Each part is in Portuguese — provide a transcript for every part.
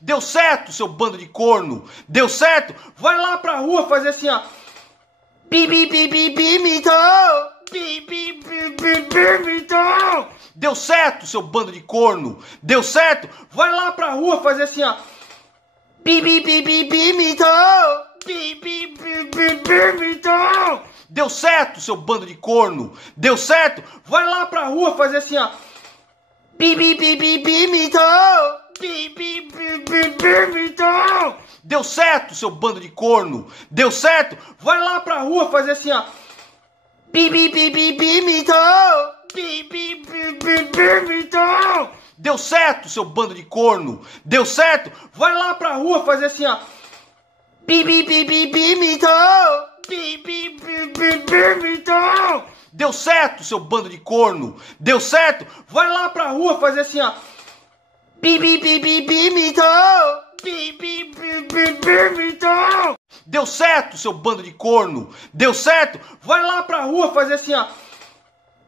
Deu certo, seu bando de corno. Deu certo? Vai lá pra rua fazer assim, ó. Bi, bi, bi, bi, bi, mitão. Bi, bi, bi, bi, bi, mitão. Deu certo, seu bando de corno. Deu certo? Vai lá pra rua fazer assim, ó. Bi, bi, bi, bi, bi, mitão. Bi, bi, bi, bi, bi, mitão. Deu certo, seu bando de corno. Deu certo? Vai lá pra rua fazer assim, ó. Bi, bi, bi, bi, bi, mitão. Bi, bi, bi, bi, bi, mitão. Deu certo, seu bando de corno. Deu certo? Vai lá pra rua fazer assim, ó. Bi, bi, bi, bi, bi, mitão. Bi, bi, bi, bi, bi, mitão. Deu certo, seu bando de corno. Deu certo? Vai lá pra rua fazer assim, ó. Bi, bi, bi, bi, bi, mitão. Bi, bi, bi, bi, bi, mitão. Deu certo, seu bando de corno. Deu certo? Vai lá pra rua fazer assim, ó. Bi, bi, bi, bi, bi, mitão. Bi, bi, bi, bi, bi, mitão. Deu certo, seu bando de corno. Deu certo? Vai lá pra rua fazer assim, ó.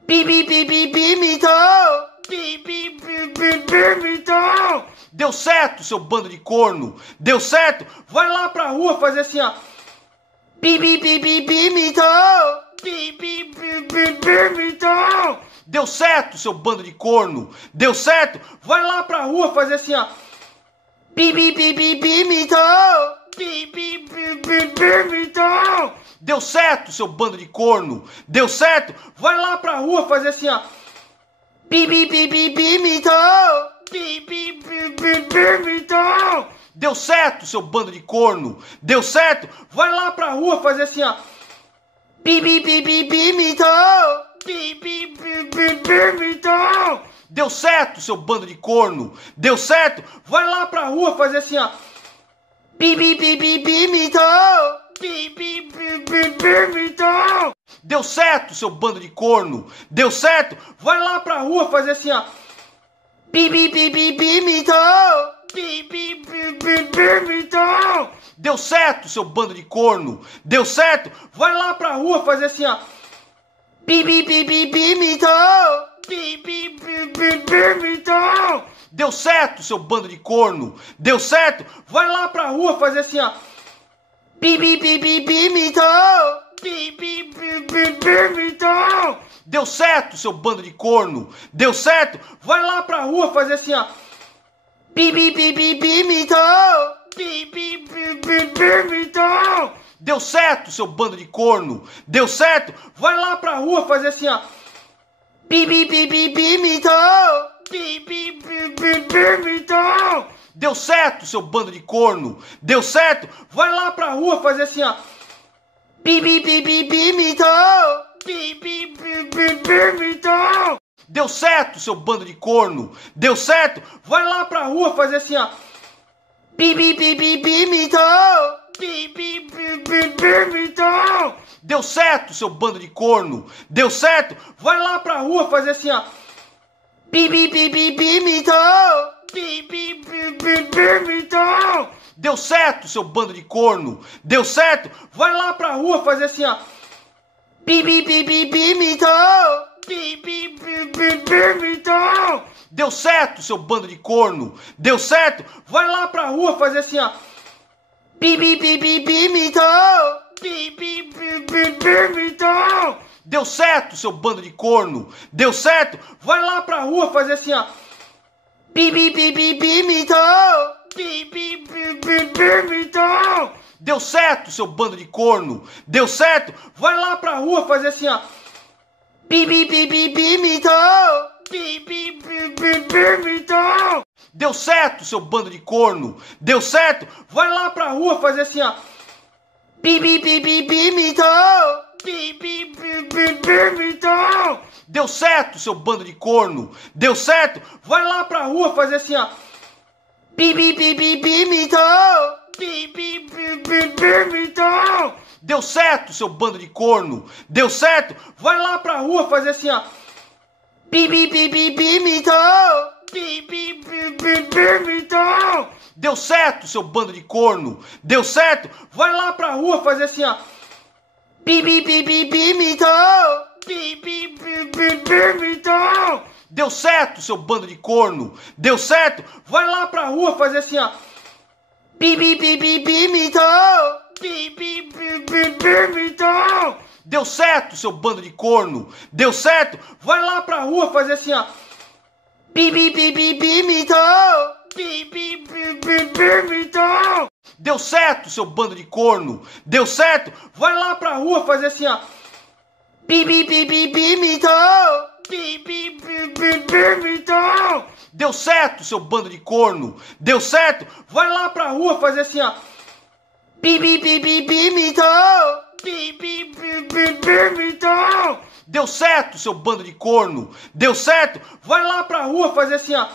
Bi, bi, bi, bi, bi, mitão. Bi, bi, bi, bi, bi, mitão. Deu certo, seu bando de corno. Deu certo? Vai lá pra rua fazer assim, ó. Bi, bi, bi, bi, bi, mitão. Bi, bi, bi, bi, bi, mitão. Deu certo, seu bando de corno. Deu certo? Vai lá pra rua fazer assim, ó. Bi, bi, bi, bi, bi, mitão. Bi, bi, bi, bi, bi, mitão. Deu certo, seu bando de corno. Deu certo? Vai lá pra rua fazer assim, ó. Bi, bi, bi, bi, bi, mitão. Bi, bi, bi, bi, bi, mitão. Deu certo, seu bando de corno. Deu certo? Vai lá pra rua fazer assim, ó. Bi, bi, bi, bi, bi, mitão. Bi, bi, bi, bi, bi, mitão. Deu certo, seu bando de corno. Deu certo? Vai lá pra rua fazer assim, ó. Bi, bi, bi, bi, bi, mitão. Bi, bi, bi, bi, bi, mitão. Deu certo, seu bando de corno. Deu certo? Vai lá pra rua fazer assim, ó. Bi, bi, bi, bi, bi, mitão. Bi, bi, bi, bi, bi, mitão. Deu certo, seu bando de corno. Deu certo? Vai lá pra rua fazer assim, ó. Bi, bi, bi, bi, bi, mitão. Bi, bi, bi, bi, bi, mitão. Deu certo, seu bando de corno. Deu certo? Vai lá pra rua fazer assim, ó. Bi, bi, bi, bi, bi, mitão. Bi, bi, bi, bi, bi, mitão. Deu certo, seu bando de corno. Deu certo? Vai lá pra rua fazer assim, ó. Bi, bi, bi, bi, bi, mitão. Bi, bi, bi, bi, bi, mitão. Deu certo, seu bando de corno. Deu certo? Vai lá pra rua fazer assim, ó. Bi, bi, bi, bi, bi, mitão. Bi, bi, bi, bi, bi, mitão. Deu certo, seu bando de corno. Deu certo? Vai lá pra rua fazer assim, ó. Bi, bi, bi, bi, bi, mitão. Bi, bi, bi, bi, bi, mitão. Deu certo, seu bando de corno. Deu certo? Vai lá pra rua fazer assim, ó. Bi, bi, bi, bi, bi, mitão. Bi, bi, bi, bi, bi, mitão. Deu certo, seu bando de corno. Deu certo? Vai lá pra rua fazer assim, ó. Bi, bi, bi, bi, bi, mitão. Bi, bi, bi, bi, bi, mitão. Deu certo, seu bando de corno. Deu certo? Vai lá pra rua fazer assim, ó. Bi, bi, bi, bi, bi, mitão. Bi, bi, bi, bi, bi, mitão. Deu certo, seu bando de corno. Deu certo? Vai lá pra rua fazer assim, ó. Bi, bi, bi, bi, bi, mitão. Bi, bi, bi, bi, bi, mitão. Deu certo, seu bando de corno. Deu certo? Vai lá pra rua fazer assim, ó. Bi, bi, bi, bi, bi, mitão. Bi, bi, bi, bi, bi, mitão. Deu certo, seu bando de corno. Deu certo? Vai lá pra rua fazer assim, ó. Bi, bi, bi, bi, bi, mitão. Bi, bi, bi, bi, bi, mitão. Deu certo, seu bando de corno. Deu certo? Vai lá pra rua fazer assim, ó. Bi, bi, bi, bi, bi, mitão. Bi, bi, bi, bi, bi, mitão. Deu certo, seu bando de corno. Deu certo? Vai lá pra rua fazer assim, ó. Bi, bi, bi, bi, bi, mitão. Bi, bi, bi, bi, bi, mitão. Deu certo, seu bando de corno. Deu certo? Vai lá pra rua fazer assim, ó. Bi, bi, bi, bi, bi, mitão. Bi, bi, bi, bi, bi, mitão. Deu certo, seu bando de corno. Deu certo? Vai lá pra rua fazer assim, ó. Bi, bi, bi, bi, bi, mitão. Bi, bi, bi, bi, bi, mitão. Deu certo, seu bando de corno. Deu certo? Vai lá pra rua fazer assim, ó. Bi, bi, bi, bi, bi, mitou. Bi, bi, bi, bi, bi, mitou. Deu certo, seu bando de corno. Deu certo? Vai lá pra rua fazer assim, ó. Bi, bi, bi, bi, bi, mitou. Bi, bi, bi, bi, bi, mitou. Deu certo, seu bando de corno. Deu certo? Vai lá pra rua fazer assim, ó. Bi, bi, bi, bi, bi, mitou. Bi, bi, bi, bi, bi, mitou. Deu certo, seu bando de corno. Deu certo? Vai lá pra rua fazer assim, ó. Bi, bi, bi, bi, bi, mitou. Bi, bi, bi, bi, bi, mitou. Deu certo, seu bando de corno. Deu certo? Vai lá pra rua fazer assim, ó.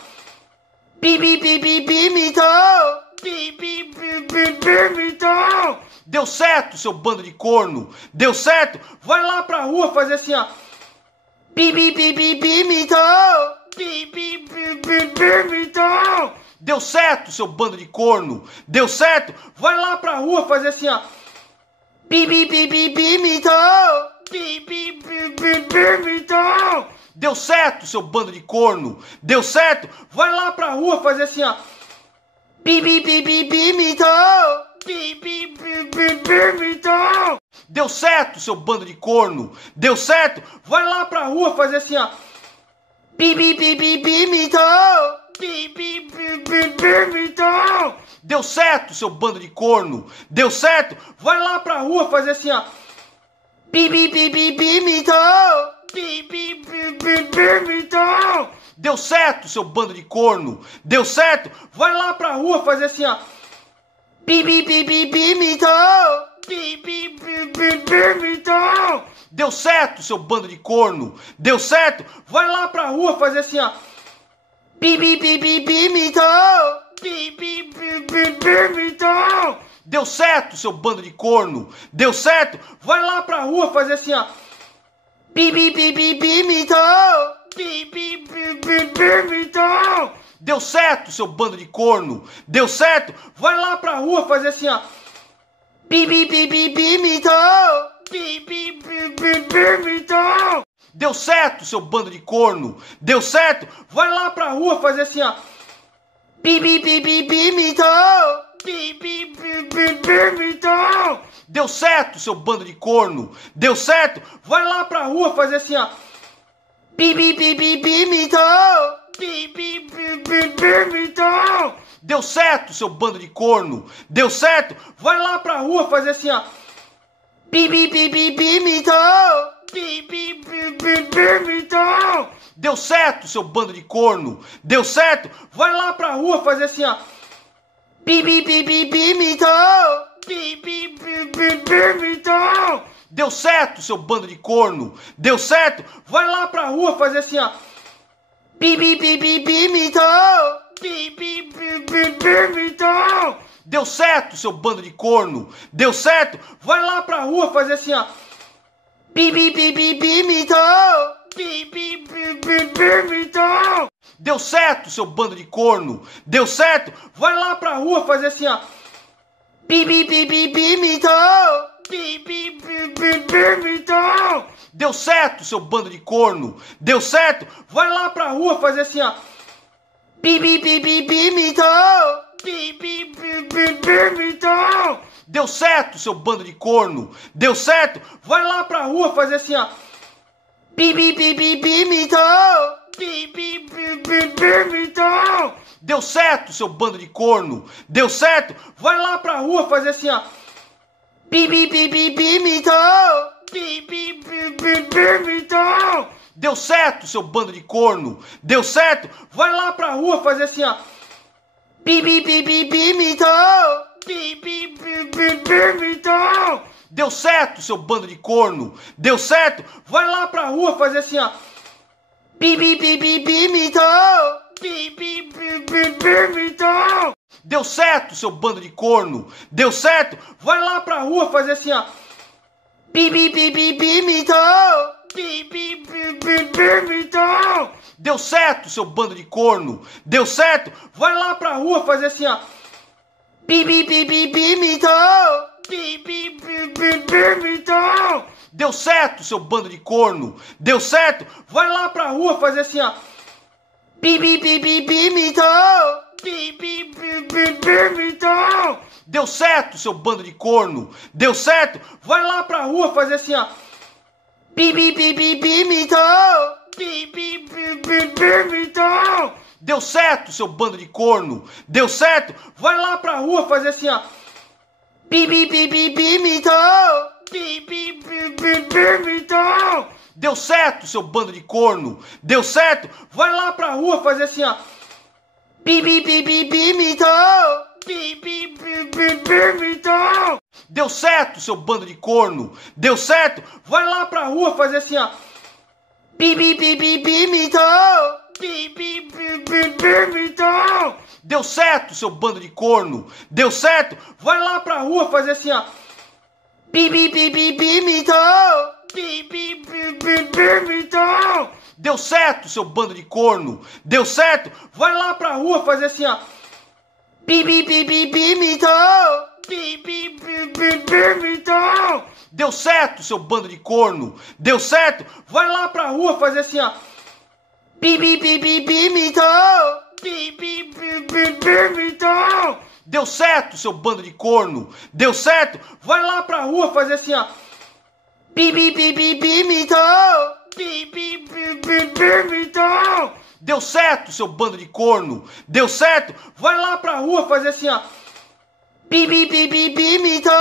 Bi, bi, bi, bi, bi, mitou. Bi, bi, bi, bi, bi, mitou. Deu certo, seu bando de corno. Deu certo? Vai lá pra rua fazer assim, ó. Bi, bi, bi, bi, bi, mitou. Bi, bi, bi, bi, bi, mitou. Deu certo, seu bando de corno. Deu certo? Vai lá pra rua fazer assim, ó. Bi, bi, bi, bi, bi, mitou. Bi, bi, bi, bi, bi, mitou. Deu certo, seu bando de corno. Deu certo? Vai lá pra rua fazer assim, ó. Bi, bi, bi, bi, bi, mitou. Bi, bi, bi, bi, bi, mitou. Deu certo, seu bando de corno. Deu certo? Vai lá pra rua fazer assim, ó. Bi, bi, bi, bi, bi, mitou. Bi, bi, bi, bi, bi, mitou. Deu certo, seu bando de corno. Deu certo? Vai lá pra rua fazer assim, ó. Bi, bi, bi, bi, bi, mitou. Bi, bi, bi, bi, bi, mitou. Deu certo, seu bando de corno. Deu certo? Vai lá pra rua fazer assim, ó. Bi, bi, bi, bi, bi, mitou. Bi, bi, bi, bi, bi, mitou. Deu certo, seu bando de corno. Deu certo? Vai lá pra rua fazer assim, ó. Bi, bi, bi, bi, bi, mitou. Bi, bi, bi, bi, bi, mitou. Deu certo, seu bando de corno. Deu certo? Vai lá pra rua fazer assim, ó. Bi, bi, bi, bi, bi, mitou. Bi, bi, bi, bi, bi, mitou. Deu certo, seu bando de corno. Deu certo? Vai lá pra rua fazer assim, ó. Bi, bi, bi, bi, bi, mitou. Bi, bi, bi, bi, bi, mitou. Deu certo, seu bando de corno. Deu certo? Vai lá pra rua fazer assim, ó. Bi, bi, bi, bi, bi, mitou. Bi, bi, bi, bi, bi, mitou. Deu certo, seu bando de corno. Deu certo? Vai lá pra rua fazer assim, ó. Bi, bi, bi, bi, bi, mitou. Bi, bi, bi, bi, bi, mitou. Deu certo, seu bando de corno. Deu certo? Vai lá pra rua fazer assim, ó. Bi, bi, bi, bi, bi, mitou. Bi, bi, bi, bi, bi, mitou. Deu certo, seu bando de corno. Deu certo? Vai lá pra rua fazer assim, ó. Bi, bi, bi, bi, bi, mitou. Bi, bi, bi, bi, bi, mitou. Deu certo, seu bando de corno. Deu certo? Vai lá pra rua fazer assim, ó. Bi, bi, bi, bi, bi, mitou. Bi, bi, bi, bi, bi, mitou. Deu certo, seu bando de corno. Deu certo? Vai lá pra rua fazer assim, ó. Bi, bi, bi, bi, bi, mitou. Bi, bi, bi, bi, bi, mitou. Deu certo, seu bando de corno. Deu certo? Vai lá pra rua fazer assim, ó. Bi, bi, bi, bi, bi, mitou. Bi, bi, bi, bi, bi, mitou. Deu certo, seu bando de corno. Deu certo? Vai lá pra rua fazer assim, ó. Bi, bi, bi, bi, bi, mitou. Bi, bi, bi, bi, bi, mitou. Deu certo, seu bando de corno. Deu certo? Vai lá pra rua fazer assim, ó. Bi, bi, bi, bi, bi, mitou. Bi, bi, bi, bi, bi, mitou. Deu certo, seu bando de corno. Deu certo? Vai lá pra rua fazer assim, ó. Bi, bi, bi, bi, bi, mitou. Bi, bi, bi, bi, bi, mitou. Deu certo, seu bando de corno. Deu certo? Vai lá pra rua fazer assim, ó. Bi, bi, bi, bi, bi, mitou. Bi, bi, bi, bi, bi, mitou. Deu certo, seu bando de corno. Deu certo? Vai lá pra rua fazer assim, ó. Bi, bi, bi, bi, bi, mitou. Bi, bi, bi, bi, bi, mitou. Deu certo, seu bando de corno. Deu certo? Vai lá pra rua fazer assim, ó. Bi, bi, bi, bi, bi, mitou. Bi, bi, bi, bi, bi, mitou. Deu certo, seu bando de corno. Deu certo? Vai lá pra rua fazer assim, ó. Bi, bi, bi, bi, bi, mitou. Bi, bi, bi, bi, bi, mitou. Deu certo, seu bando de corno. Deu certo? Vai lá pra rua fazer assim, ó. Bi, bi, bi, bi, bi, mitou. Bi, bi, bi, bi, bi, mitou. Deu certo, seu bando de corno. Deu certo? Vai lá pra rua fazer assim, ó. Bi, bi, bi, bi, bi, mitou. Bi, bi, bi, bi, bi, mitou. Deu certo, seu bando de corno. Deu certo? Vai lá pra rua fazer assim, ó. Bi, bi, bi, bi, bi, mitou. Bi, bi, bi, bi, bi, mitou. Deu certo, seu bando de corno. Deu certo? Vai lá pra rua fazer assim, ó. Bi, bi, bi, bi, bi, mitou. Bi, bi, bi, bi, bi, mitou. Deu certo, seu bando de corno. Deu certo? Vai lá pra rua fazer assim, ó. Bi, bi, bi, bi, bi, mitou. Bi, bi, bi, bi, bi, mitou. Deu certo, seu bando de corno. Deu certo? Vai lá pra rua fazer assim, ó. Bi, bi, bi, bi, bi, mitou. Bi, bi, bi, bi, bi, mitou. Deu certo, seu bando de corno. Deu certo? Vai lá pra rua fazer assim, ó. Bi, bi, bi, bi, bi, mitou. Bi, bi, bi, bi, bi, mitou. Deu certo, seu bando de corno. Deu certo? Vai lá pra rua fazer assim, ó. Bi, bi, bi, bi, bi, mitou. Bi, bi, bi, bi, bi, mitou. Deu certo, seu bando de corno. Deu certo? Vai lá pra rua fazer assim, ó. Bi, bi, bi, bi, bi, mitou. Bi, bi, bi, bi, bi, mitou. Deu certo, seu bando de corno. Deu certo? Vai lá pra rua fazer assim, ó. Bi, bi, bi, bi, bi, mitou.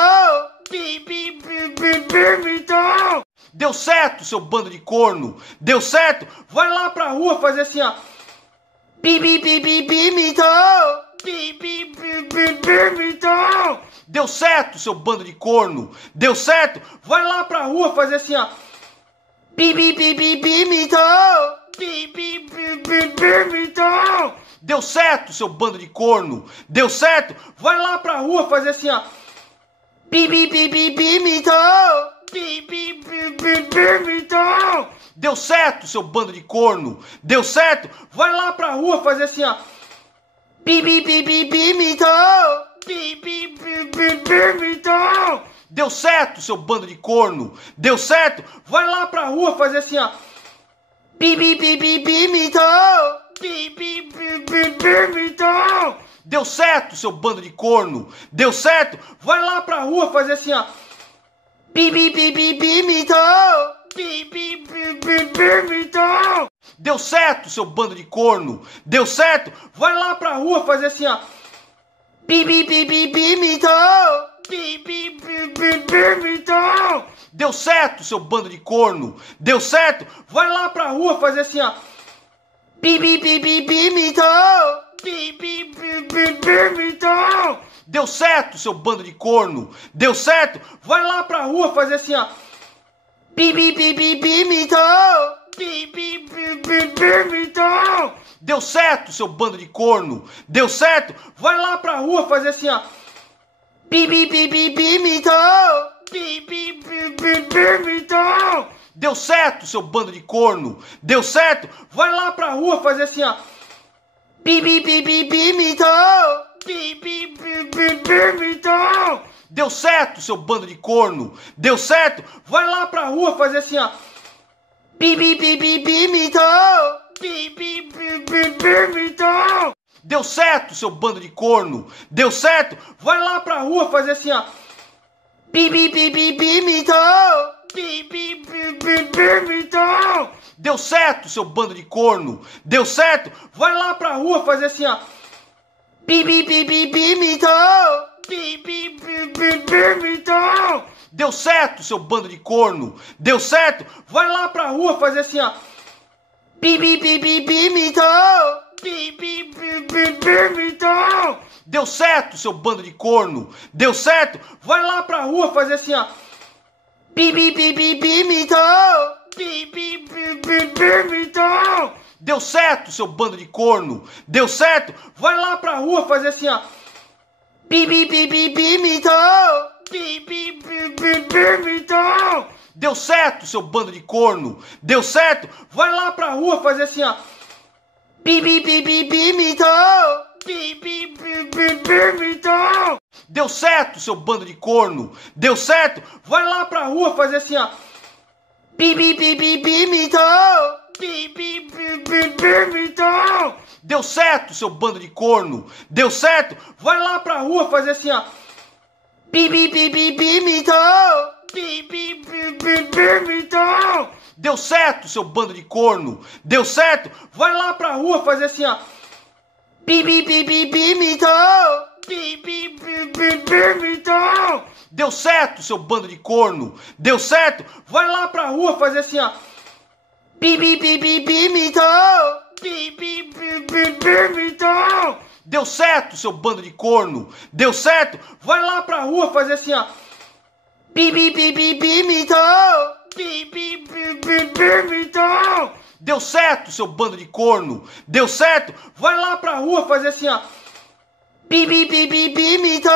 Bi, bi, bi, bi, bi, mitou. Deu certo, seu bando de corno. Deu certo? Vai lá pra rua fazer assim, ó. Bi, bi, bi, bi, bi, mitou. Bi, bi, bi, bi, bi, mitou. Deu certo, seu bando de corno. Deu certo? Vai lá pra rua fazer assim, ó. Bi, bi, bi, bi, bi, mitou. Bi, bi, bi, bi, bi, mitou. Deu certo, seu bando de corno. Deu certo? Vai lá pra rua fazer assim, ó. Bi, bi, bi, bi, bi, mitou. Bi, bi, bi, bi, bi, mitou. Deu certo, seu bando de corno. Deu certo? Vai lá pra rua fazer assim, ó. Bi, bi, bi, bi, bi, mitou. Bi, bi, bi, bi, bi, mitou. Deu certo, seu bando de corno. Deu certo? Vai lá pra rua fazer assim, ó. Bi, bi, bi, bi, bi, mitou. Bi, bi, bi, bi, bi, mitou. Deu certo, seu bando de corno. Deu certo? Vai lá pra rua fazer assim, ó. Bi, bi, bi, bi, bi, mitou. Bi, bi, bi, bi, bi, mitou. Deu certo, seu bando de corno. Deu certo? Vai lá pra rua fazer assim, ó. Bi, bi, bi, bi, bi, mitou. Bi, bi, bi, bi, bi, mitou. Deu certo, seu bando de corno. Deu certo? Vai lá pra rua fazer assim, ó. Bi, bi, bi, bi, bi, mitou. Bi, bi, bi, bi, bi, mitou. Deu certo, seu bando de corno. Deu certo? Vai lá pra rua fazer assim, ó. Bi, bi, bi, bi, bi, mitou. Bi, bi, bi, bi, bi, mitou. Deu certo, seu bando de corno. Deu certo? Vai lá pra rua fazer assim, ó. Bi, bi, bi, bi, bi, mitou. Bi, bi, bi, bi, bi, mitou. Deu certo, seu bando de corno. Deu certo? Vai lá pra rua fazer assim, ó. Bi, bi, bi, bi, bi, mitou. Bi, bi, bi, bi, bi, mitou. Deu certo, seu bando de corno. Deu certo? Vai lá pra rua fazer assim, ó. Bi, bi, bi, bi, bi, mitou. Bi, bi, bi, bi, bi, mitou. Deu certo, seu bando de corno. Deu certo? Vai lá pra rua fazer assim, ó. Bi, bi, bi, bi, bi, mitou. Bi, bi, bi, bi, bi, mitou. Deu certo, seu bando de corno. Deu certo? Vai lá pra rua fazer assim, ó. Bi, bi, bi, bi, bi, mitou. Bi, bi, bi, bi, bi, mitou. Deu certo, seu bando de corno. Deu certo? Vai lá pra rua fazer assim, ó. Bi, bi, bi, bi, bi, mitou. Bi, bi, bi, bi, bi, mitou. Deu certo, seu bando de corno. Deu certo? Vai lá pra rua fazer assim, ó. Bi, bi, bi, bi, bi, mitou. Bi, bi, bi, bi, bi, mitou. Deu certo, seu bando de corno. Deu certo? Vai lá pra rua fazer assim, ó. Bi, bi, bi, bi, bi, mitou. Bi, bi, bi, bi, bi, mitou. Deu certo, seu bando de corno. Deu certo? Vai lá pra rua fazer assim, ó. Bi, bi, bi, bi, bi, mitou. Bi, bi, bi, bi, bi, mitou. Deu certo, seu bando de corno. Deu certo? Vai lá pra rua fazer assim, ó. Bi, bi, bi, bi, bi, mitou. Bi, bi, bi, bi, bi, mitou. Deu certo, seu bando de corno. Deu certo? Vai lá pra rua fazer assim, ó. Bi, bi, bi, bi, bi, mitou. Bi, bi, bi, bi, bi, mitou. Deu certo, seu bando de corno. Deu certo? Vai lá pra rua fazer assim, ó. Bi, bi, bi, bi, bi, mitou. Bi, bi, bi, bi, bi, mitou. Deu certo, seu bando de corno. Deu certo? Vai lá pra rua fazer assim, ó. Bi, bi, bi, bi, bi, mitou. Bi, bi, bi, bi, bi, mitou. Deu certo, seu bando de corno. Deu certo? Vai lá pra rua fazer assim, ó. Bi, bi, bi, bi, bi, mitou. Bi, bi, bi, bi, bi, mitou. Deu certo, seu bando de corno. Deu certo? Vai lá pra rua fazer assim, ó. Bi, bi, bi, bi, bi, mitou.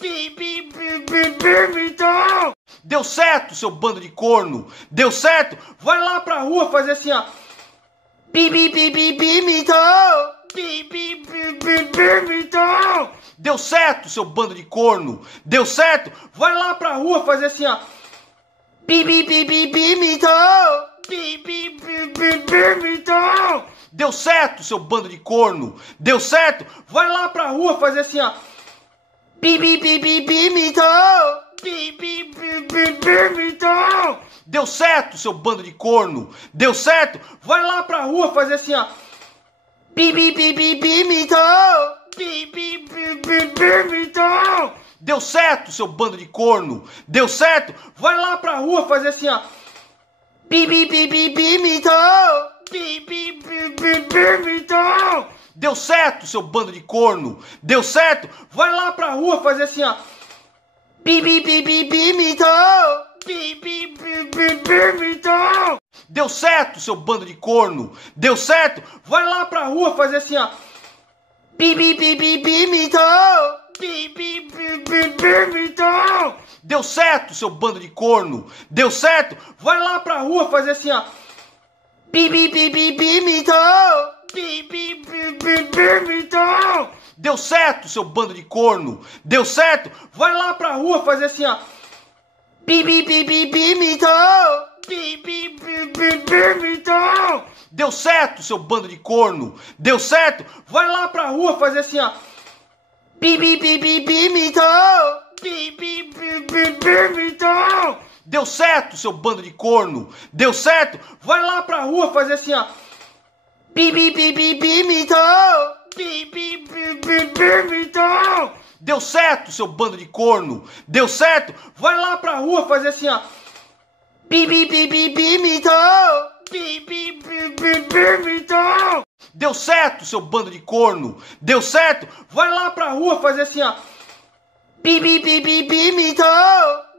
Bi, bi, bi, bi, bi, mitou. Deu certo, seu bando de corno. Deu certo? Vai lá pra rua fazer assim, ó. Bi, bi, bi, bi, bi, mitou. Bi, bi, bi, bi, bi, mitou. Deu certo, seu bando de corno. Deu certo? Vai lá pra rua fazer assim, ó. Bi, bi, bi, bi, bi, mitou. Bi, bi, bi, bi, bi, mitou. Deu certo, seu bando de corno. Deu certo? Vai lá pra rua fazer assim, ó. Bi, bi, bi, bi, bi, mitou. Bi, bi, bi, bi, bi, mitou. Deu certo, seu bando de corno. Deu certo? Vai lá pra rua fazer assim, ó. Bi, bi, bi, bi, bi, mitou. Bi, bi, bi, bi, bi, mitou. Deu certo, seu bando de corno. Deu certo? Vai lá pra rua fazer assim, ó. Bi, bi, bi, bi, bi, mitou. Bi, bi, bi, bi, bi, mitou. Deu certo, seu bando de corno. Deu certo? Vai lá pra rua fazer assim, ó. Bi, bi, bi, bi, bi, mitou. Bi, bi, bi, bi, bi, mitou. Deu certo, seu bando de corno. Deu certo? Vai lá pra rua fazer assim, ó. Bi, bi, bi, bi, bi, mitou. Bi, bi, bi, bi, bi, mitou. Deu certo, seu bando de corno. Deu certo? Vai lá pra rua fazer assim, ó. Bi, bi, bi, bi, bi, mitou. Bi, bi, bi, bi, bi, mitou. Deu certo, seu bando de corno. Deu certo? Vai lá pra rua fazer assim, ó. Bi, bi, bi, bi, bi, mitou. Bi, bi, bi, bi, bi, mitou. Deu certo, seu bando de corno. Deu certo? Vai lá pra rua fazer assim, ó. Bi, bi, bi, bi, bi, mitou. Bi, bi, bi, bi, bi, mitou. Deu certo, seu bando de corno. Deu certo? Vai lá pra rua fazer assim, ó. Bi, bi, bi, bi, bi, mitou. Bi, bi, bi, bi, bi, mitou. Deu certo, seu bando de corno. Deu certo? Vai lá pra rua fazer assim, ó. Bi, bi, bi, bi, bi, mitou. Bi, bi, bi, bi, bi, mitou. Deu certo, seu bando de corno. Deu certo? Vai lá pra rua fazer assim, ó. Bi, bi, bi, bi, bi, mitou.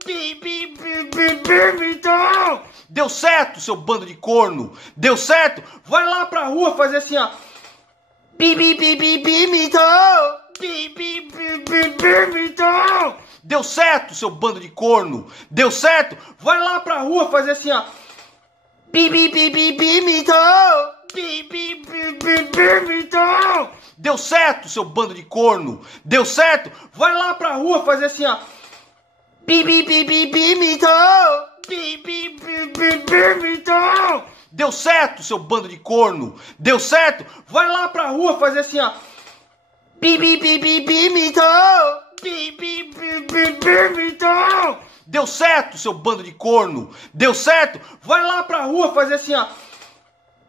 Bi, bi, bi, bi, bi, mitou. Deu certo, seu bando de corno. Deu certo? Vai lá pra rua fazer assim, ó. Bi, bi, bi, bi, bi, mitou. Bi, bi, bi, bi, bi, mitou. Deu certo, seu bando de corno. Deu certo? Vai lá pra rua fazer assim, ó. Bi, bi, bi, bi, bi, mitou. Bi, bi, bi, bi, bi, mitou. Deu certo, seu bando de corno. Deu certo? Vai lá pra rua fazer assim, ó. Bi, bi, bi, bi, bi, mitou. Bi, bi, bi, bi, bi, mitou. Deu certo, seu bando de corno. Deu certo? Vai lá pra rua fazer assim, ó. Bi, bi, bi, bi, bi, mitou. Bi, bi, bi, bi, bi, mitou. Deu certo, seu bando de corno. Deu certo? Vai lá pra rua fazer assim, ó.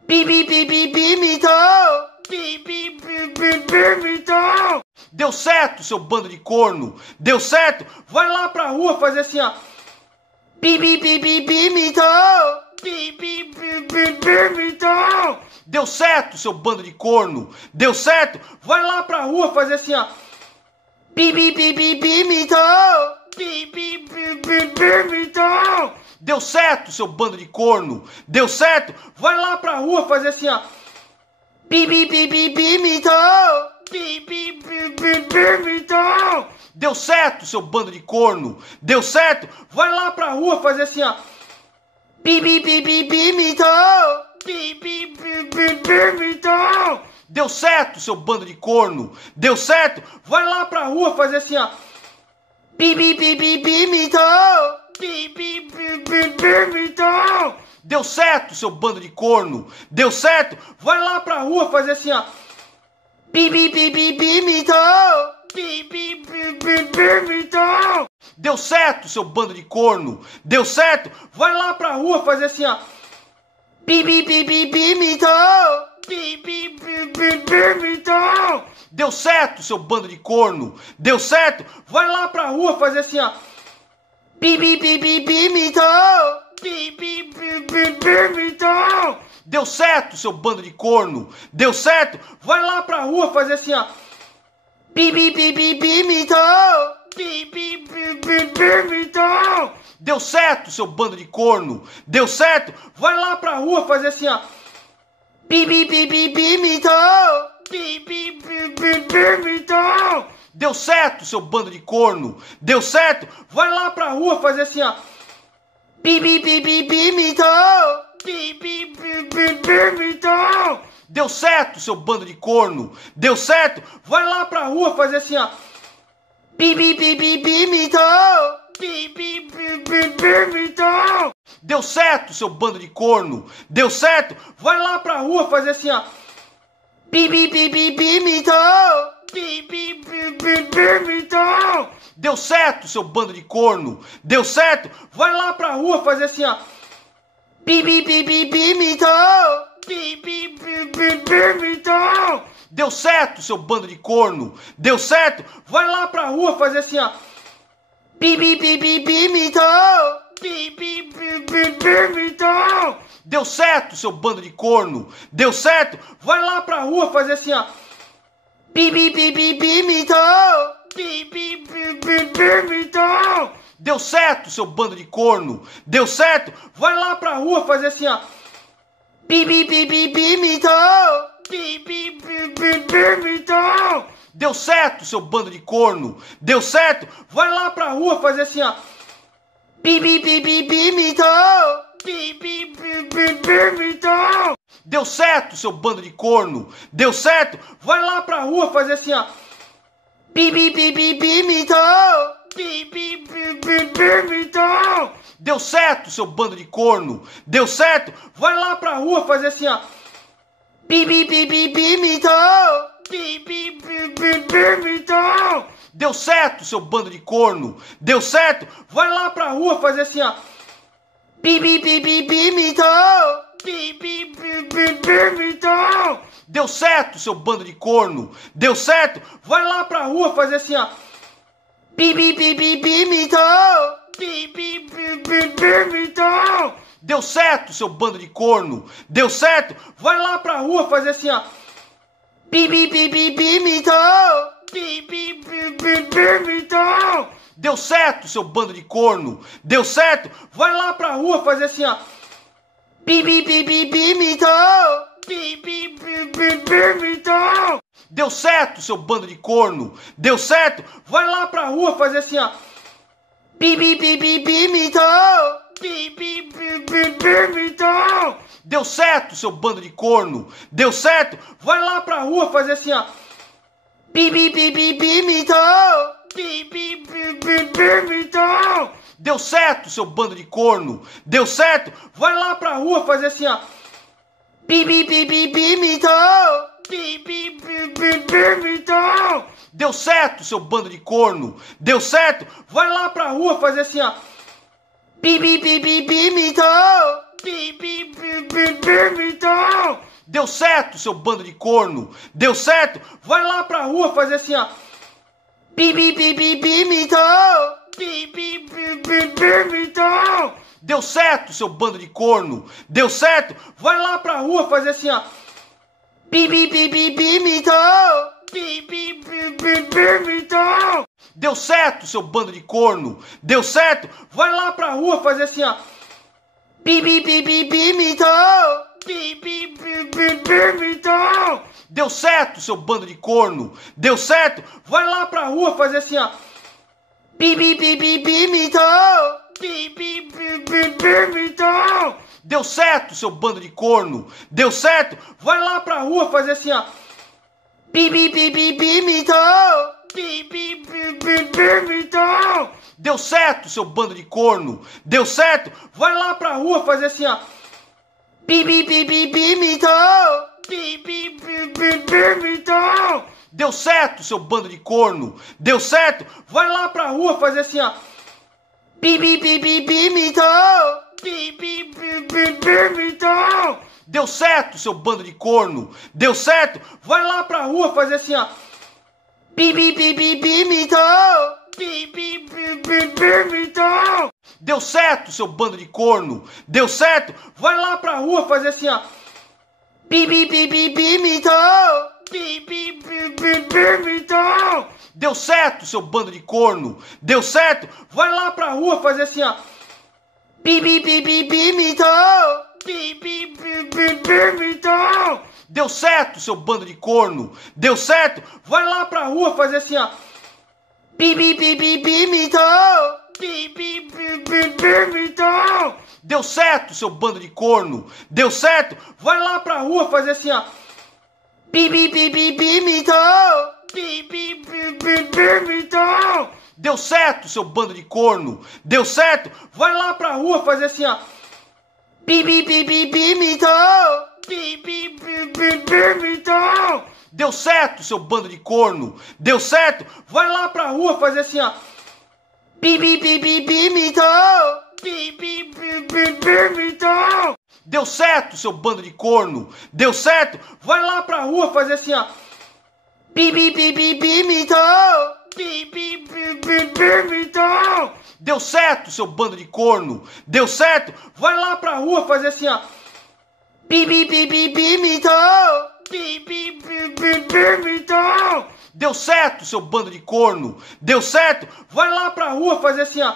Bi, bi, bi, bi, bi, mitou. Bi, bi, bi, bi, bi, mitou. Deu certo, seu bando de corno. Deu certo? Vai lá pra rua fazer assim, ó. Bi, bi, bi, bi, bi, mitou. Bi, bi, bi, bi, bi, mitou. Deu certo, seu bando de corno. Deu certo? Vai lá pra rua fazer assim, ó. Bi, bi, bi, bi, bi, mitou. Bi, bi, bi, bi, bi, mitou. Deu certo, seu bando de corno. Deu certo? Vai lá pra rua fazer assim, ó. Bi, bi, bi, bi, bi, mitou. Bi, bi, bi, bi, bi, mitou. Deu certo, seu bando de corno. Deu certo? Vai lá pra rua fazer assim, ó. Bi, bi, bi, bi, bi, mitou. Bi, bi, bi, bi, bi, mitou. Deu certo, seu bando de corno. Deu certo? Vai lá pra rua fazer assim, ó. Bi, bi, bi, bi, bi, mitou. Bi, bi, bi, bi, bi, mitou. Deu certo, seu bando de corno. Deu certo? Vai lá pra rua fazer assim, ó. Bi, bi, bi, bi, bi, mitou. Então. Deu certo, seu bando de corno? Deu certo? Vai lá pra rua fazer assim, ó. Então. Deu certo, seu bando de corno? Deu certo? Vai lá pra rua fazer assim, ó. Então. Deu certo, seu bando de corno? Deu certo? Vai lá pra rua fazer assim, ó. Então. Deu certo, seu bando de corno? Deu certo? Vai lá pra rua fazer assim, ó. Então. Deu certo, seu bando de corno? Deu certo? Vai lá pra rua fazer assim, ó. Então. Deu certo, seu bando de corno? Deu certo? Vai lá pra rua fazer assim, ó. Então. Deu certo, seu bando de corno? Deu certo? Vai lá pra rua fazer assim, ó. Então. Deu certo, seu bando de corno? Deu certo? Vai lá pra rua fazer assim, ó. Então. Deu certo, seu bando de corno? Deu certo? Vai lá pra rua fazer assim, ó. Então. Deu certo, seu bando de corno? Deu certo? Vai lá pra rua fazer assim, ó. Então. Deu certo, seu bando de corno? Deu certo? Vai lá pra rua fazer assim, ó. Então. Deu certo, seu bando de corno? Deu certo? Vai lá pra rua fazer assim, ó. Então. Deu certo, seu bando de corno? Deu certo? Vai lá pra rua fazer assim, ó. Então. Deu certo, seu bando de corno? Deu certo? Vai lá pra rua fazer assim, ó. Então. Deu certo, seu bando de corno? Deu certo? Vai lá pra rua fazer assim, ó. Então. Deu certo, seu bando de corno? Deu certo? Vai lá pra rua fazer assim, ó. Então. Deu certo, seu bando de corno? Deu certo? Vai lá pra rua fazer assim, ó. Então. Deu certo, seu bando de corno? Deu certo? Vai lá pra rua fazer assim, ó. Então. Deu certo, seu bando de corno? Deu certo? Vai lá pra rua fazer assim, ó. Então. Deu certo, seu bando de corno? Deu certo? Vai lá pra rua fazer assim, ó. Então. Deu certo, seu bando de corno? Deu certo? Vai lá pra rua fazer assim, ó. Então. Deu certo, seu bando de corno? Deu certo? Vai lá pra rua fazer assim, ó. Então. Deu certo, seu bando de corno? Deu certo? Vai lá pra rua fazer assim, ó. Então. Deu certo, seu bando de corno? Deu certo? Vai lá pra rua fazer assim, ó. Então. Deu certo, seu bando de corno? Deu certo? Vai lá pra rua fazer assim, ó. Então. Deu certo, seu bando de corno? Deu certo? Vai lá pra rua fazer assim, ó. Então. Deu certo, seu bando de corno? Deu certo? Vai lá pra rua fazer assim, ó. Então. Deu certo, seu bando de corno? Deu certo? Vai lá pra rua fazer assim, ó. Então. Deu certo, seu bando de corno. Deu certo? Vai lá pra rua fazer assim, ó. Bi, bi, bi, bi, bi, mitou. Bi, bi, bi, bi, bi, mitou. Deu certo, seu bando de corno. Deu certo? Vai lá pra rua fazer assim, ó. Bi, bi, bi, bi, bi, mitou. Bi, bi, bi, bi, bi, mitou. Deu certo, seu bando de corno. Deu certo? Vai lá pra rua fazer assim, ó. Bi, bi, bi, bi, bi, mitou. Bi, bi, bi, bi, bi, mitou. Deu certo, seu bando de corno. Deu certo? Vai lá pra rua fazer assim, ó. Bi, bi, bi, bi, bi, mitou. Bi, bi, bi, bi, bi, mitou. Deu certo, seu bando de corno. Deu certo? Vai lá pra rua fazer assim, ó. Bi, bi, bi, bi, bi, mitou. Bi, bi, bi, bi, bi, mitou. Deu certo, seu bando de corno. Deu certo? Vai lá pra rua fazer assim, ó. Bi, bi, bi, bi, bi, mitou. Bi, bi, bi, bi, bi, mitou. Deu certo, seu bando de corno. Deu certo? Vai lá pra rua fazer assim, ó. Bi, bi, bi, bi, bi, mitou. Bi, bi, bi, bi, bi, mitou. Deu certo, seu bando de corno. Deu certo? Vai lá pra rua fazer assim, ó. Bi, bi, bi, bi, bi, mitou. Bi, bi, bi, bi, bi, mitou. Deu certo, seu bando de corno. Deu certo? Vai lá pra rua fazer assim, ó. Bi, bi, bi, bi, bi, mitou. Bi, bi, bi, bi, bi, mitou. Deu certo, seu bando de corno. Deu certo? Vai lá pra rua fazer assim, ó. Bi, bi, bi, bi, bi, mitou. Bi, bi, bi, bi, bi, mitou. Deu certo, seu bando de corno. Deu certo? Vai lá pra rua fazer assim, ó.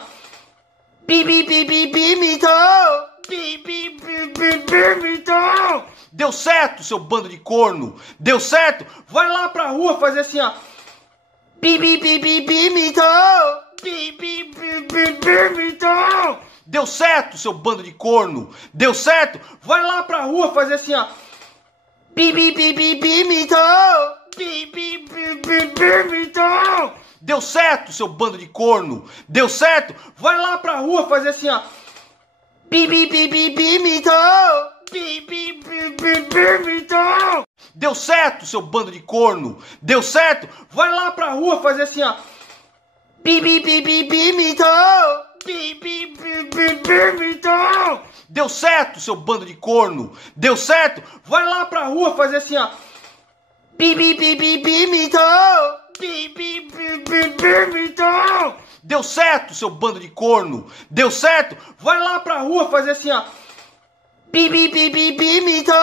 Bi, bi, bi, bi, bi, mitou. Bi, bi, bi, bi, bi, mitou. Deu certo, seu bando de corno. Deu certo? Vai lá pra rua fazer assim, ó. Bi, bi, bi, bi, bi, mitou. Bi, bi, bi, bi, bi, mitou. Deu certo, seu bando de corno. Deu certo? Vai lá pra rua fazer assim, ó. Bi, bi, bi, bi, bi, mitou. Bi, bi, bi, bi, bi, mitou. Deu certo, seu bando de corno. Deu certo? Vai lá pra rua fazer assim, ó. Bi, bi, bi, bi, bi, mitou. Bi, bi, bi, bi, bi, mitou. Deu certo, seu bando de corno. Deu certo? Vai lá pra rua fazer assim, ó. Bi, bi, bi, bi, bi, mitou. Bi, bi, bi, bi, bi, mitou. Deu certo, seu bando de corno. Deu certo? Vai lá pra rua fazer assim, ó. Bi, bi, bi, bi, bi, mitou. Bi, bi, bi, bi, bi, mitou. Deu certo, seu bando de corno. Deu certo? Vai lá pra rua fazer assim, ó. Bi, bi, bi, bi, bi, mitou.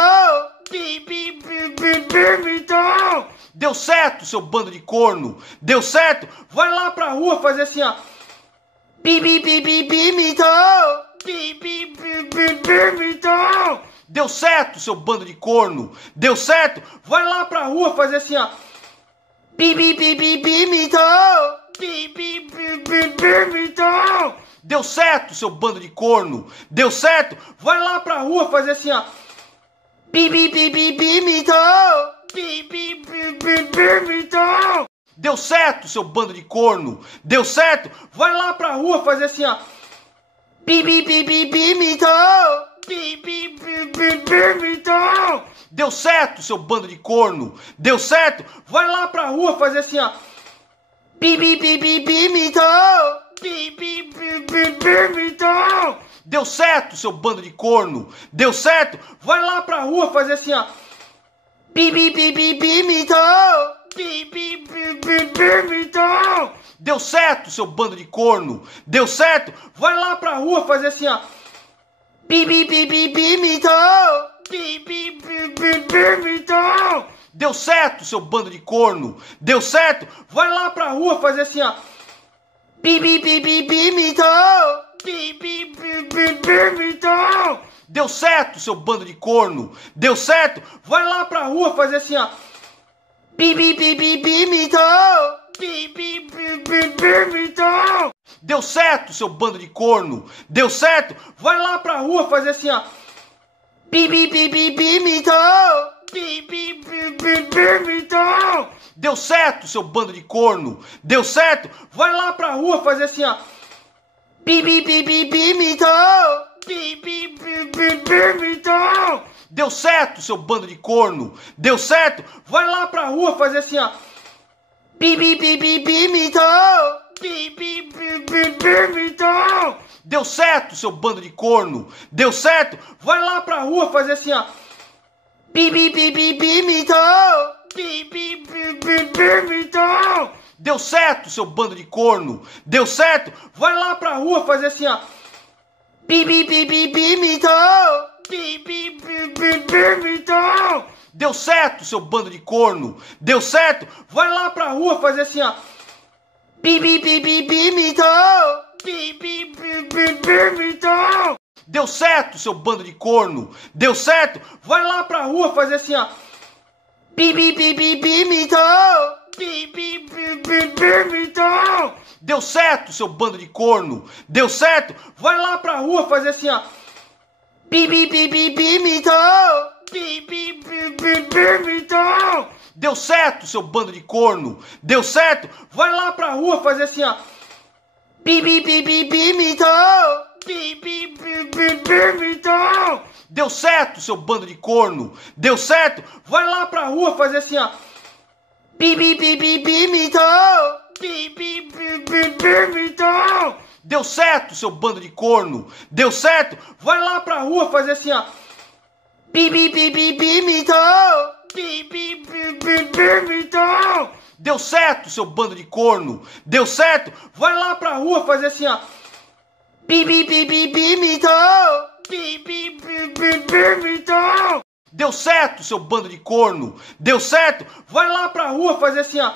Bi, bi, bi, bi, bi, mitou. Deu certo, seu bando de corno. Deu certo? Vai lá pra rua fazer assim, ó. Bi, bi, bi, bi, bi, mitou. Bi, bi, bi, bi, bi, mitou. Deu certo, seu bando de corno. Deu certo? Vai lá pra rua fazer assim, ó. Bi, bi, bi, bi, bi, mitou. Bi, bi, bi, bi, bi, mitou. Deu certo, seu bando de corno. Deu certo? Vai lá pra rua fazer assim, ó. Bi, bi, bi, bi, bi, mitou. Bi, bi, bi, bi, bi, mitou. Deu certo, seu bando de corno. Deu certo? Vai lá pra rua fazer assim, ó. Bi, bi, bi, bi, bi, mitou. Bi, bi, bi, bi, bi, mitou. Deu certo, seu bando de corno. Deu certo? Vai lá pra rua fazer assim, ó. Bi, bi, bi, bi, bi, mitou. Bi, bi, bi, bi, bi, mitou. Deu certo, seu bando de corno. Deu certo? Vai lá pra rua fazer assim, ó. Bi, bi, bi, bi, bi, mitou. Bi, bi, bi, bi, bi, mitou. Deu certo, seu bando de corno. Deu certo? Vai lá pra rua fazer assim, ó. Bi, bi, bi, bi, bi, mitou. Bi, bi, bi, bi, bi, mitou. Deu certo, seu bando de corno. Deu certo? Vai lá pra rua fazer assim, ó. Bi, bi, bi, bi, bi, mitou. Bi, bi, bi, bi, bi, mitou. Deu certo, seu bando de corno. Deu certo? Vai lá pra rua fazer assim, ó. Bi, bi, bi, bi, bi, mitou. Bi, bi, bi, bi, bi, mitou. Deu certo, seu bando de corno. Deu certo? Vai lá pra rua fazer assim, ó. Bi, bi, bi, bi, bi, mitou. Bi, bi, bi, bi, bi, mitou. Deu certo, seu bando de corno. Deu certo? Vai lá pra rua fazer assim, ó. Bi, bi, bi, bi, bi, mitou. Bi, bi, bi, bi, bi, mitou. Deu certo, seu bando de corno. Deu certo? Vai lá pra rua fazer assim, ó. Bi, bi, bi, bi, bi, mitou. Bi, bi, bi, bi, bi, mitou. Deu certo, seu bando de corno? Deu certo? Vai lá pra rua fazer assim, ó. Bi, bi, bi, bi, bi, mitou. Bi, bi, bi, bi, bi, mitou. Deu certo, seu bando de corno? Deu certo? Vai lá pra rua fazer assim, ó. Bi, bi, bi, bi, bi, mitou. Bi, bi, bi, bi, bi, mitou. Deu certo, seu bando de corno? Deu certo? Vai lá pra rua fazer assim, ó. Bi, bi, bi, bi, bi, mitou. Bi, bi, bi, bi, bi, mitou. Deu certo, seu bando de corno? Deu certo? Vai lá pra rua fazer assim, ó. Bi, bi, bi, bi, bi, mitou. Bi, bi, bi, bi, bi, mitou. Deu certo, seu bando de corno? Deu certo? Vai lá pra rua fazer assim, ó. Bi, bi, bi, bi, bi, mitou. Bi, bi, bi, bi, bi, mitou. Deu certo, seu bando de corno? Deu certo? Vai lá pra rua fazer assim, ó. Bi, bi, bi, bi, bi, mitou. Bi, bi, bi, bi, bi, mitou. Deu certo, seu bando de corno? Deu certo? Vai lá pra rua fazer assim, ó. Bi, bi, bi, bi, bi, mitou. Bi, bi, bi, bi, bi, mitou. Deu certo, seu bando de corno? Deu certo? Vai lá pra rua fazer assim, ó. Bi, bi, bi, bi, bi, mitou. Bi, bi, bi, bi, bi, mitou. Deu certo, seu bando de corno? Deu certo? Vai lá pra rua fazer assim, ó. Bi, bi, bi, bi, bi, mitou. Bi, bi, bi, bi, bi, mitou. Deu certo, seu bando de corno? Deu certo? Vai lá pra rua fazer assim, ó.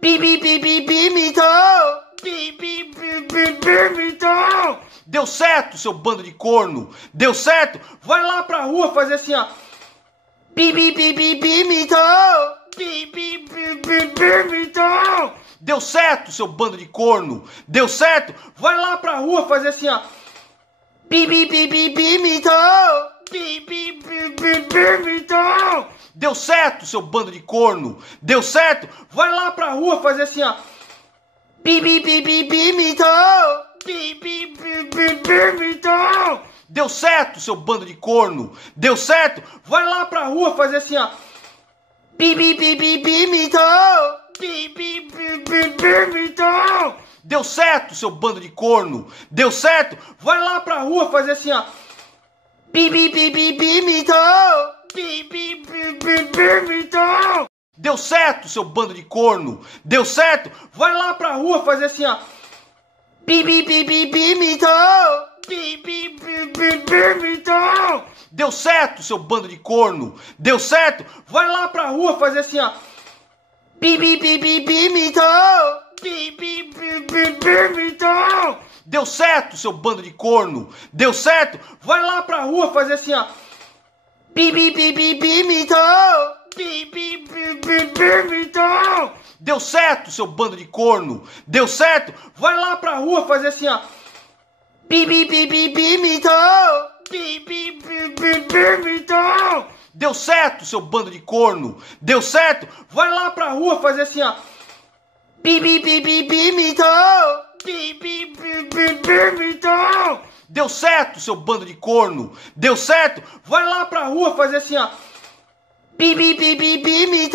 Bi, bi, bi, bi, bi, mitou. Bi, bi, bi, bi, bi, mitou. Deu certo, seu bando de corno? Deu certo? Vai lá pra rua fazer assim, ó. Bi, bi, bi, bi, bi, mitou. Bi, bi, bi, bi, bi, mitou. Deu certo, seu bando de corno? Deu certo? Vai lá pra rua fazer assim, ó. Bi, bi, bi, bi, bi, mitou. Bi, bi, bi, bi, bi, mitou. Deu certo, seu bando de corno? Deu certo? Vai lá pra rua fazer assim, ó. Bi, bi, bi, bi, bi, mitou. Bi, bi, bi, bi, bi, mitou. Deu certo, seu bando de corno? Deu certo? Vai lá pra rua fazer assim, ó. Bi, bi, bi, bi, bi, mitou. Bi, bi, bi, bi, bi, mitou. Deu certo, seu bando de corno? Deu certo? Vai lá pra rua fazer assim, ó. Bi, bi, bi, bi, bi, mitou. Bi, bi, bi, bi, bi, mitou. Deu certo, seu bando de corno? Deu certo? Vai lá pra rua fazer assim, ó. Bi, bi, bi, bi, bi, mitou. Bi, bi, bi, bi, bi, mitou. Deu certo, seu bando de corno? Deu certo? Vai lá pra rua fazer assim, ó. Bi, bi, bi, bi, bi, mitou. Bi, bi, bi, bi, bi, mitou. Deu certo, seu bando de corno? Deu certo? Vai lá pra rua fazer assim, ó. Bi, bi, bi, bi, bi, mitou. Bi, bi, bi, bi, bi, mitou. Deu certo, seu bando de corno? Deu certo? Vai lá pra rua fazer assim, ó. Bi, bi, bi, bi, bi, mitou. Bi, bi, bi, bi, bi, mitou. Deu certo, seu bando de corno? Deu certo? Vai lá pra rua fazer assim, ó. Bi, bi, bi, bi, bi, mitou. Bi, bi, bi, bi, bi, mitou. Deu certo, seu bando de corno? Deu certo? Vai lá pra rua fazer assim, ó. Bi, bi, bi, bi, bi, mitou.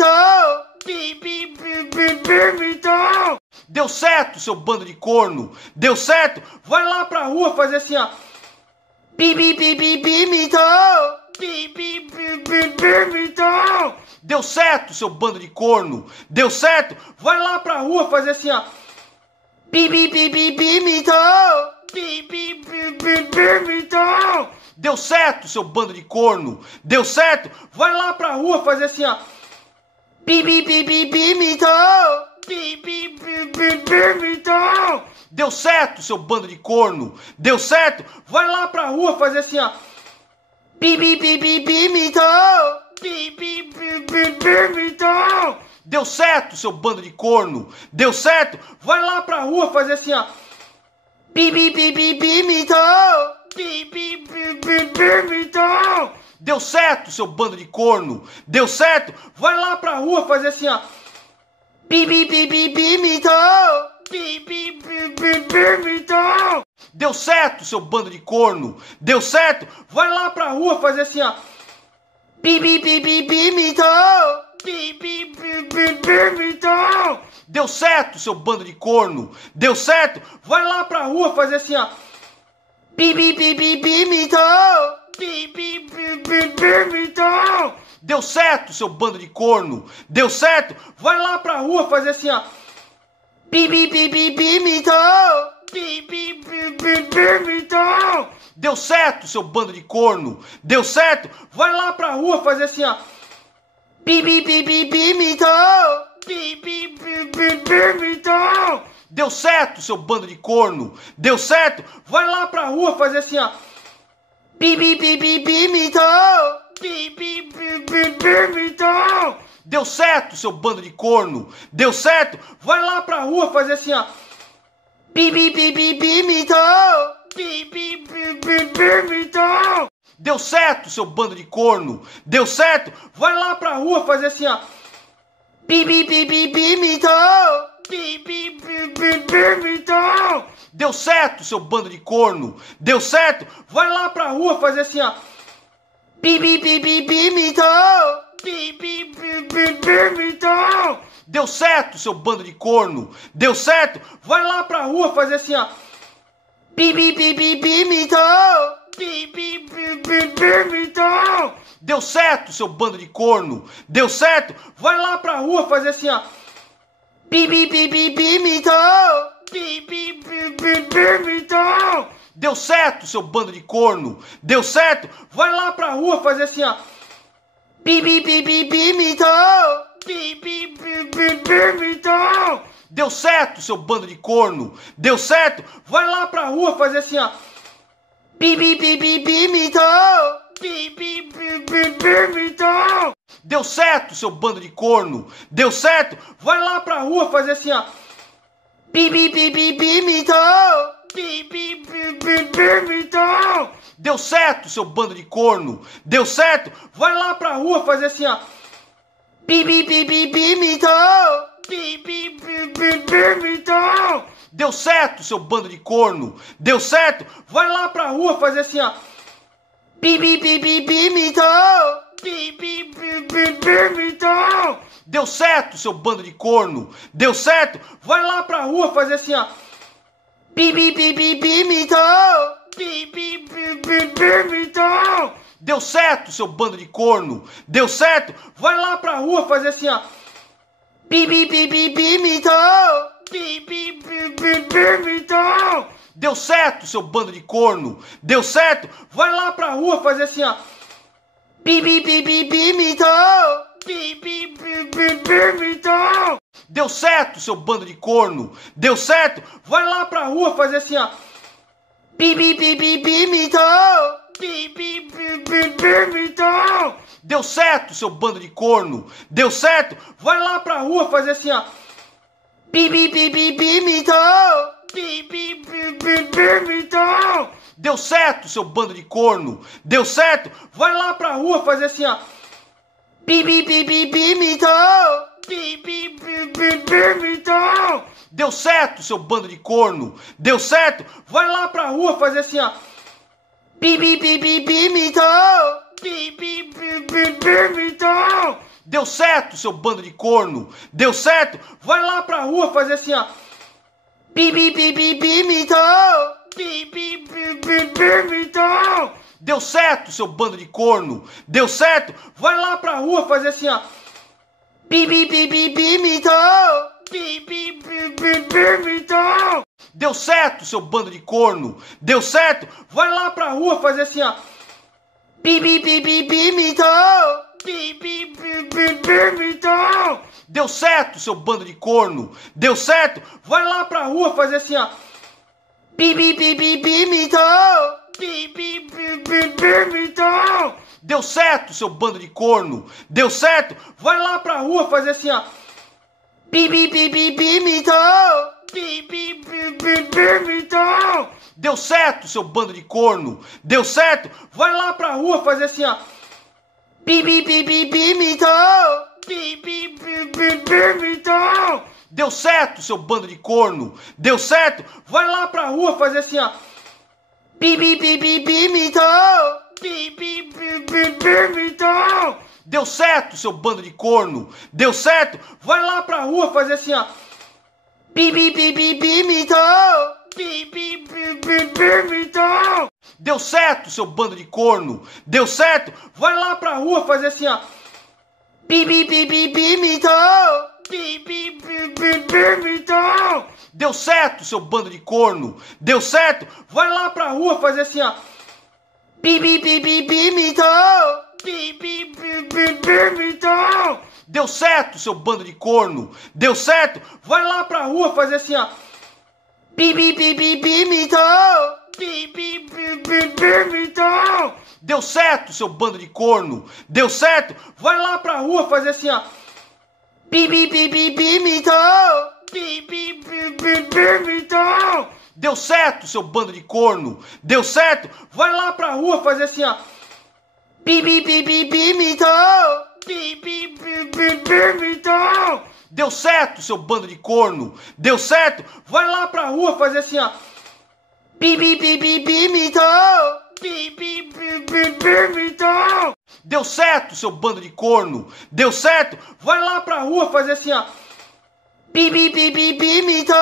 Bi, bi, bi, bi, bi, mitou. Deu certo, seu bando de corno? Deu certo? Vai lá pra rua fazer assim, ó. Bi, bi, bi, bi, bi, mitou. Bi, bi, bi, bi, bi, mitou. Deu certo, seu bando de corno? Deu certo? Vai lá pra rua fazer assim, ó. Bi, bi, bi, bi, bi, mitou. Bi, bi, bi, bi, bi, mitou. Deu certo, seu bando de corno? Deu certo? Vai lá pra rua fazer assim, ó. Bi, bi, bi, bi, bi, mitou. Bi, bi, bi, bi, bi, mitou. Deu certo, seu bando de corno? Deu certo? Vai lá pra rua fazer assim, ó. Bi, bi, bi, bi, bi, mitou. Bi, bi, bi, bi, bi, mitou. Deu certo, seu bando de corno? Deu certo? Vai lá pra rua fazer assim, ó. Bi, bi, bi, bi, bi, mitou. Bi, bi, bi, bi, bi, mitou. Deu certo, seu bando de corno? Deu certo? Vai lá pra rua fazer assim, ó. Bi, bi, bi, bi, bi, mitou. Bi, bi, bi, bi, bi, mitou. Deu certo, seu bando de corno? Deu certo? Vai lá pra rua fazer assim, ó. Bi, bi, bi, bi, bi, mitou. Bi, bi, bi, bi, bi, então. Deu certo, seu bando de corno. Deu certo? Vai lá pra rua fazer assim, ó. Bi, bi, bi, bi, bi, então. Bi, bi, bi, bi, bi, então. Deu certo, seu bando de corno. Deu certo? Vai lá pra rua fazer assim, ó. Bi, bi, bi, bi, bi, então. Bi, bi, bi, bi, bi, então. Deu certo, seu bando de corno. Deu certo? Vai lá pra rua fazer assim, ó. Bi, bi, bi, bi, bi, então. Bi, bi, bi, bi, bi, então. Deu certo, seu bando de corno. Deu certo? Vai lá pra rua fazer assim, ó. Bi, bi, bi, bi, bi, então. Bi, bi, bi, bi, bi, então. Deu certo, seu bando de corno. Deu certo? Vai lá pra rua fazer assim, ó. Bi, bi, bi, bi, bi, então. Bi, bi, bi, bi, bi, então. Deu certo, seu bando de corno. Deu certo? Vai lá pra rua fazer assim, ó. Bi, bi, bi, bi, bi, então. Bi, bi, bi, bi, bi, então. Deu certo, seu bando de corno. Deu certo? Vai lá pra rua fazer assim, ó. Bi, bi, bi, bi, bi, então. Bi, bi, bi, bi, bi, então. Deu certo, seu bando de corno. Deu certo? Vai lá pra rua fazer assim, ó. Bi, bi, bi, bi, bi, então. Bi, bi, bi, bi, bi, então. Deu certo, seu bando de corno. Deu certo? Vai lá pra rua fazer assim, ó. Bi, bi, bi, bi, bi, então. Bi, bi, bi, bi, bi, então. Deu certo, seu bando de corno. Deu certo? Vai lá pra rua fazer assim, ó. Bi, bi, bi, bi, bi, então. Bi, bi, bi, bi, bi, então. Deu certo, seu bando de corno. Deu certo? Vai lá pra rua fazer assim, ó. Bi, bi, bi, bi, bi, então. Bi, bi, bi, bi, bi, então. Deu certo, seu bando de corno. Deu certo? Vai lá pra rua fazer assim, ó. Bi, bi, bi, bi, bi, então. Bi, bi, bi, bi, bi, então. Deu certo, seu bando de corno. Deu certo? Vai lá pra rua fazer assim, ó. Bi, bi, bi, bi, bi, então. Bi, bi, bi, bi, bi, então. Deu certo, seu bando de corno. Deu certo? Vai lá pra rua fazer assim, ó. Bi, bi, bi, bi, bi, então. Bi, bi, bi, bi, bi, então. Deu certo, seu bando de corno. Deu certo? Vai lá pra rua fazer assim, ó. Bi, bi, bi, bi, bi, então. Bi, bi, bi, bi, bi, então. Deu certo, seu bando de corno. Deu certo? Vai lá pra rua fazer assim, ó. Bi, bi, bi, bi, bi, então. Bi, bi, bi, bi, bi, então. Deu certo, seu bando de corno. Deu certo? Vai lá pra rua fazer assim, ó. Bi, bi, bi, bi, bi, então. Bi, bi, bi, bi, bi, então. Deu certo, seu bando de corno. Deu certo? Vai lá pra rua fazer assim, ó. Bi, bi, bi, bi, bi, então. Bi, bi, bi, bi, bi, então. Deu certo, seu bando de corno. Deu certo? Vai lá pra rua fazer assim, ó. Bi, bi, bi, bi, bi, então. Bi, bi, bi, bi, bi, então. Deu certo, seu bando de corno. Deu certo? Vai lá pra rua fazer assim, ó. Bi, bi, bi, bi, bi, então. Bi, bi, bi, bi, bi, então. Deu certo, seu bando de corno. Deu certo? Vai lá pra rua fazer assim, ó. Bi, bi, bi, bi, bi, então. Bi, bi, bi, bi, bi, então. Deu certo, seu bando de corno. Deu certo? Vai lá pra rua fazer assim, ó. Bi, bi, bi, bi, bi, então. Bi, bi, bi, bi, bi, então. Deu certo, seu bando de corno. Deu certo? Vai lá pra rua fazer assim, ó. Bi, bi, bi, bi, bi, então. Bi, bi, bi, bi, bi, então. Deu certo, seu bando de corno. Deu certo? Vai lá pra rua fazer assim, ó. Bi, bi, bi, bi, bi, então. Bi, bi, bi, bi, bi, então. Deu certo, seu bando de corno. Deu certo? Vai lá pra rua fazer assim, ó. Bi, bi, bi, bi, bi, então. Bi, bi, bi, bi, bi, então. Deu certo, seu bando de corno. Deu certo? Vai lá pra rua fazer assim, ó. Bi, bi, bi, bi, bi, então. Bi, bi, bi, bi, bi, então. Deu certo, seu bando de corno. Deu certo? Vai lá pra rua fazer assim, ó. Bi, bi, bi, bi, bi, então. Bi, bi, bi, bi, bi, então. Deu certo, seu bando de corno. Deu certo? Vai lá pra rua fazer assim, ó. Bi, bi, bi, bi, bi, então. Bi, bi, bi, bi, bi, então. Deu certo, seu bando de corno. Deu certo? Vai lá pra rua fazer assim, ó. Bi, bi, bi, bi, bi, mitou. Bi, bi, bi, bi, bi, mitou. Deu certo, seu bando de corno. Deu certo? Vai lá pra rua fazer assim, ó. Bi, bi, bi, bi, bi, mitou. Bi, bi, bi, bi, bi, mitou. Deu certo, seu bando de corno. Deu certo? Vai lá pra rua fazer assim, ó. Bi, bi, bi, bi, bi, mitou. Bi, bi, bi, bi, bi, mitou. Deu certo, seu bando de corno. Deu certo? Vai lá pra rua fazer assim, ó. Bi, bi, bi, bi, bi, mitou. Bi, bi, bi, bi, bi, mitou. Deu certo, seu bando de corno. Deu certo? Vai lá pra rua fazer assim, ó. Bi, bi, bi, bi, bi, mitou. Bi, bi, bi, bi, bi, mitou. Deu certo, seu bando de corno. Deu certo? Vai lá pra rua fazer assim, ó. Bi, bi, bi, bi, bi, mitou. Bi, bi, bi, bi, bi, mitou. Deu certo, seu bando de corno. Deu certo? Vai lá pra rua fazer assim, ó. Bi, bi, bi, bi, bi, mitou. Bi, bi, bi, bi, bi, mitou. Deu certo, seu bando de corno. Deu certo? Vai lá pra rua fazer assim, ó. Bi, bi, bi, bi, bi, mitou.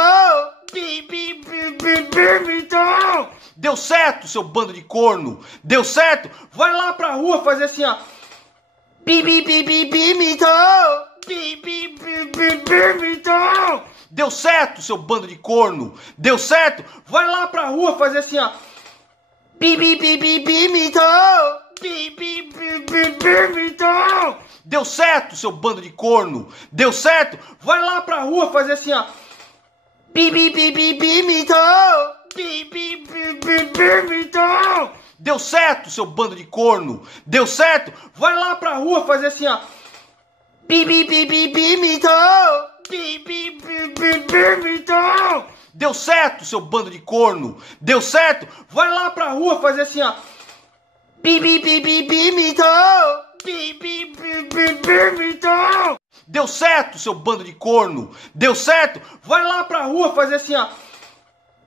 Bi, bi, bi, bi, bi, mitou. Deu certo, seu bando de corno. Deu certo? Vai lá pra rua fazer assim, ó. Bi, bi, bi, bi, bi, mitou. Bi, bi, bi, bi, bi, mitou. Deu certo, seu bando de corno. Deu certo? Vai lá pra rua fazer assim, ó. Bi, bi, bi, bi, bi, mitou. Bi, bi, bi, bi, bi, mitou. Deu certo, seu bando de corno. Deu certo? Vai lá pra rua fazer assim, ó. Bi, bi, bi, bi, bi, mitou. Bi, bi, bi, bi, bi, mitou. Deu certo, seu bando de corno. Deu certo? Vai lá pra rua fazer assim, ó. Bi, bi, bi, bi, bi, mitou. Bi, bi, bi, bi, bi, mitou. Deu certo, seu bando de corno. Deu certo? Vai lá pra rua fazer assim, ó. Bi, bi, bi, bi, bi, mitou. Bi, bi, bi, bi, bi, mitou. Deu certo, seu bando de corno. Deu certo? Vai lá pra rua fazer assim, ó.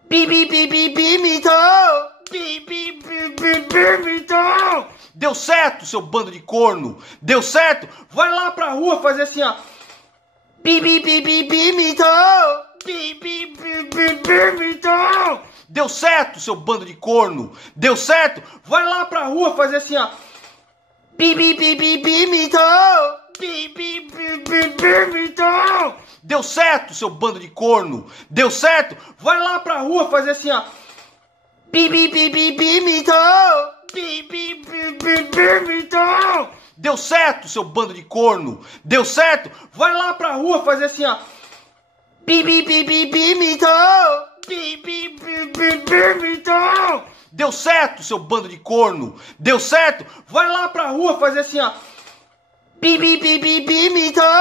Bi, bi, bi, bi, bi, mitou. Bi, bi, bi, bi, bi, mitou. Deu certo, seu bando de corno. Deu certo? Vai lá pra rua fazer assim, ó. Bi, bi, bi, bi, bi, mitou. Bi, bi, bi, bi, bi, mitou. Deu certo, seu bando de corno. Deu certo? Vai lá pra rua fazer assim, ó. Bi, bi, bi, bi, bi, mitou. Bi, bi, bi, bi, bi, mitou. Deu certo, seu bando de corno. Deu certo? Vai lá pra rua fazer assim, ó. Bi, bi, bi, bi, bi, mitou. Bi, bi, bi, bi, bi, mitou. Deu certo, seu bando de corno. Deu certo? Vai lá pra rua fazer assim, ó. Bi, bi, bi, bi, bi, mitou. Bi, bi, bi, bi, bi, mitou. Deu certo, seu bando de corno. Deu certo? Vai lá pra rua fazer assim, ó. Bi, bi, bi, bi, bi, mitou.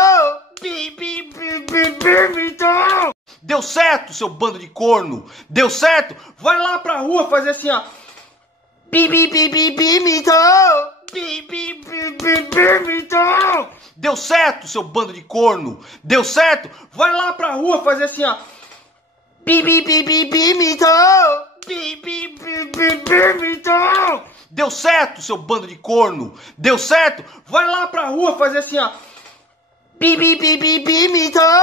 Bi, bi, bi, bi, bi, mitou. Deu certo, seu bando de corno. Deu certo? Vai lá pra rua fazer assim, ó. Bi, bi, bi, bi, bi, mitou. Bi, bi, bi, bi, bi, mitou. Deu certo, seu bando de corno. Deu certo? Vai lá pra rua fazer assim, ó. Bi, bi, bi, bi, bi, mitou. Bi, bi, bi, bi, bi, mitou. Deu certo, seu bando de corno. Deu certo? Vai lá pra rua fazer assim, ó. Bi, bi, bi, bi, bi, mitou.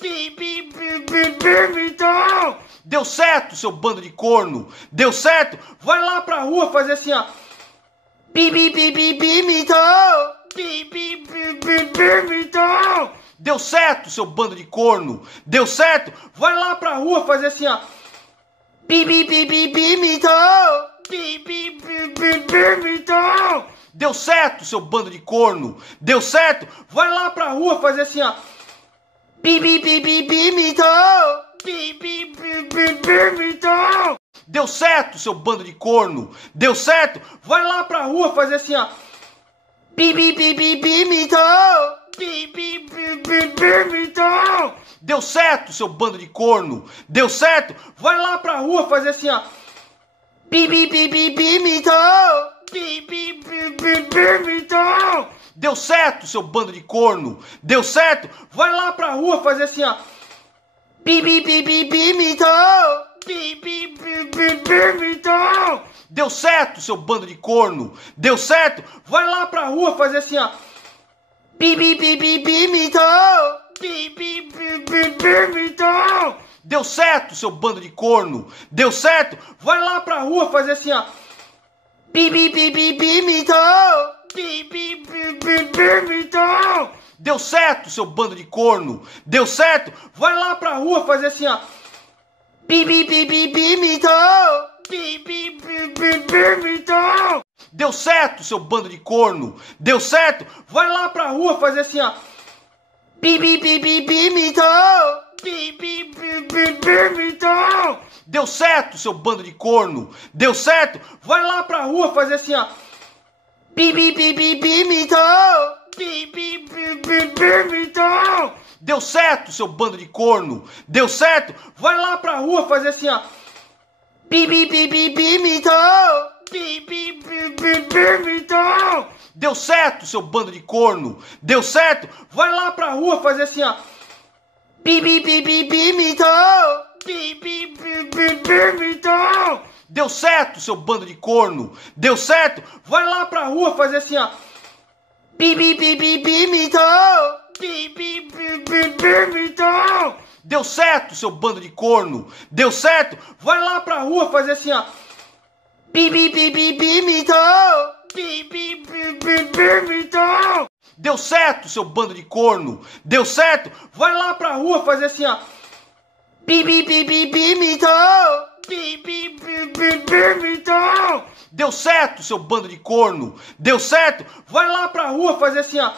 Bi, bi, bi, bi, bi, mitou. Deu certo, seu bando de corno. Deu certo? Vai lá pra rua fazer assim, ó. Bi, bi, bi, bi, bi, mitou. Bi, bi, bi, bi, bi, mitou. Deu certo, seu bando de corno. Deu certo? Vai lá pra rua fazer assim, ó. Bi, bi, bi, bi, bi, mitou. Bi, bi, bi, bi, bi, mitou. Deu certo, seu bando de corno. Deu certo? Vai lá pra rua fazer assim, ó. Bi, bi, bi, bi, bi, mitou. Bi, bi, bi, bi, bi, mitou. Deu certo, seu bando de corno. Deu certo? Vai lá pra rua fazer assim, ó. Bi, bi, bi, bi, bi, mitou. Bi, bi, bi, bi, bi, mitou. Deu certo, seu bando de corno. Deu certo? Vai lá pra rua fazer assim, ó. Bi, bi, bi, bi, bi, mitou. Bi, bi, bi, bi, bi, mitou. Deu certo, seu bando de corno. Deu certo? Vai lá pra rua fazer assim, ó. Bi, bi, bi, bi, bi, mitou. Bi, bi, bi, bi, bi, mitou. Deu certo, seu bando de corno. Deu certo? Vai lá pra rua fazer assim, ó. Bi, bi, bi, bi, bi, mitou. Bi, bi, bi, bi, bi, mitou. Deu certo, seu bando de corno? Deu certo? Vai lá pra rua fazer assim, ó. Bi, bi, bi, bi, bi, mitou. Bi, bi, bi, bi, bi, mitou. Deu certo, seu bando de corno? Deu certo? Vai lá pra rua fazer assim, ó. Bi, bi, bi, bi, bi, mitou. Bi, bi, bi, bi, bi, mitou. Deu certo, seu bando de corno? Deu certo? Vai lá pra rua fazer assim, ó. Bi, bi, bi, bi, bi, mitou. Bi, bi, bi, bi, bi, mitou. Deu certo, seu bando de corno? Deu certo? Vai lá pra rua fazer assim, ó. Bi, bi, bi, bi, bi, mitou. Bi, bi, bi, bi, bi, mitou. Deu certo, seu bando de corno? Deu certo? Vai lá pra rua fazer assim, ó. Bi, bi, bi, bi, bi, mitou. Bi, bi, bi, bi, bi, mitou. Deu certo, seu bando de corno? Deu certo? Vai lá pra rua fazer assim, ó. Bi, bi, bi, bi, bi, mitou. Bi, bi, bi, bi, bi, mitou. Deu certo, seu bando de corno? Deu certo? Vai lá pra rua fazer assim, ó. Bi, bi, bi, bi, bi, mitou. Bi, bi, bi, bi, bi, mitou. Deu certo, seu bando de corno? Deu certo? Vai lá pra rua fazer assim, ó. Bi, bi, bi, bi, bi, mitou. Bi, bi, bi, bi, bi, mitou. Deu certo, seu bando de corno? Deu certo? Vai lá pra rua fazer assim, ó. Bi, bi, bi, bi, bi, mitou. Bi, bi, bi, bi, bi, mitou. Deu certo, seu bando de corno? Deu certo? Vai lá pra rua fazer assim, ó.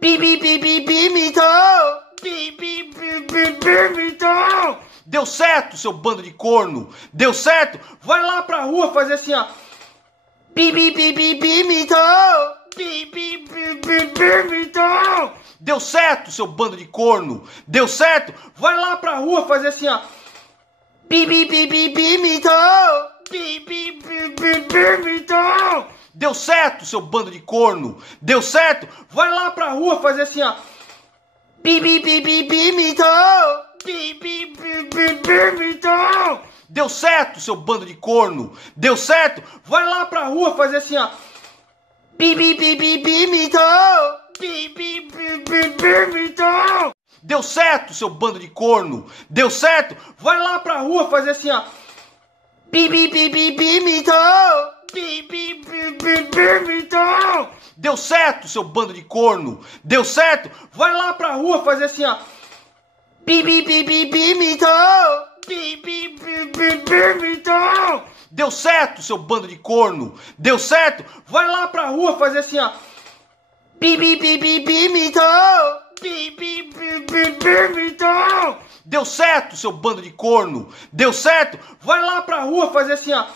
Bi, bi, bi, bi, bi, mitou. Bi, bi, bi, bi, bi, mitou. Deu certo, seu bando de corno? Deu certo? Vai lá pra rua fazer assim, ó. Bi, bi, bi, bi, bi, mitou. Bi, bi, bi, bi, bi, mitou. Deu certo, seu bando de corno? Deu certo? Vai lá pra rua fazer assim, ó. Bi, bi, bi, bi, bi, mitou. Bi, bi, bi, bi, bi, mitou. Deu certo, seu bando de corno? Deu certo? Vai lá pra rua fazer assim, ó. Bi, bi, bi, bi, bi, mitou. Bi, bi, bi, bi, bi, mitou. Deu certo, seu bando de corno? Deu certo? Vai lá pra rua fazer assim, ó. Bi, bi, bi, bi, bi, mitou. Bi, bi, bi, bi, bi, mitou. Deu certo, seu bando de corno? Deu certo? Vai lá pra rua fazer assim, ó. Bi, bi, bi, bi, bi, mitou. Bi, bi, bi, bi, bi, mitou. Deu certo, seu bando de corno? Deu certo? Vai lá pra rua fazer assim, ó. Bi, bi, bi, bi, bi, mitou. Bi, bi, bi, bi, bi, mitou. Deu certo, seu bando de corno? Deu certo? Vai lá pra rua fazer assim, ó. Bi, bi, bi, bi, bi, mitou. Bi, bi, bi, bi, bi, mitou. Deu certo, seu bando de corno? Deu certo? Vai lá pra rua fazer assim, ó.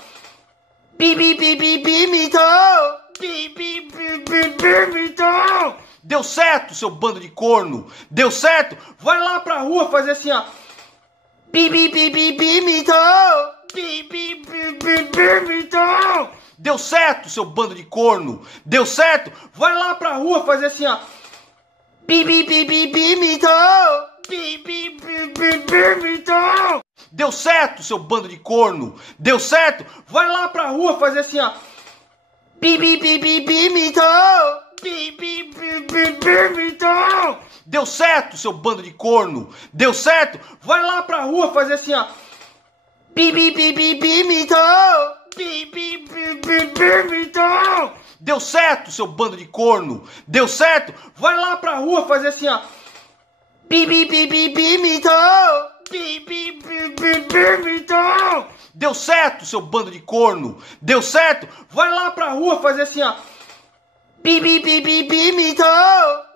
Bi, bi, bi, bi, bi, mitou. Bi, bi, bi, bi, bi, mitou. Deu certo, seu bando de corno? Deu certo? Vai lá pra rua fazer assim, ó. Bi, bi, bi, bi, bi, mitou. Bi, bi, bi, bi, bi, mitou. Deu certo, seu bando de corno? Deu certo? Vai lá pra rua fazer assim, ó. Bi, bi, bi, bi, bi, mitou. Bi, bi, bi, bi, bi, mitou. Deu certo, seu bando de corno? Deu certo? Vai lá pra rua fazer assim, ó. Bi, bi, bi, bi, bi, mitou. Bi, bi, bi, bi, bi, mitou. Deu certo, seu bando de corno? Deu certo? Vai lá pra rua fazer assim, ó. Bi, bi, bi, bi, bi, mitou. Bi, bi, bi, bi, bi, mitou. Deu certo, seu bando de corno? Deu certo? Vai lá pra rua fazer assim, ó. Bi, bi, bi, bi, bi, mitou. Bi, bi, bi, bi, bi, mitou. Deu certo, seu bando de corno? Deu certo? Vai lá pra rua fazer assim, ó. Bi, bi, bi, bi, bi, mitou.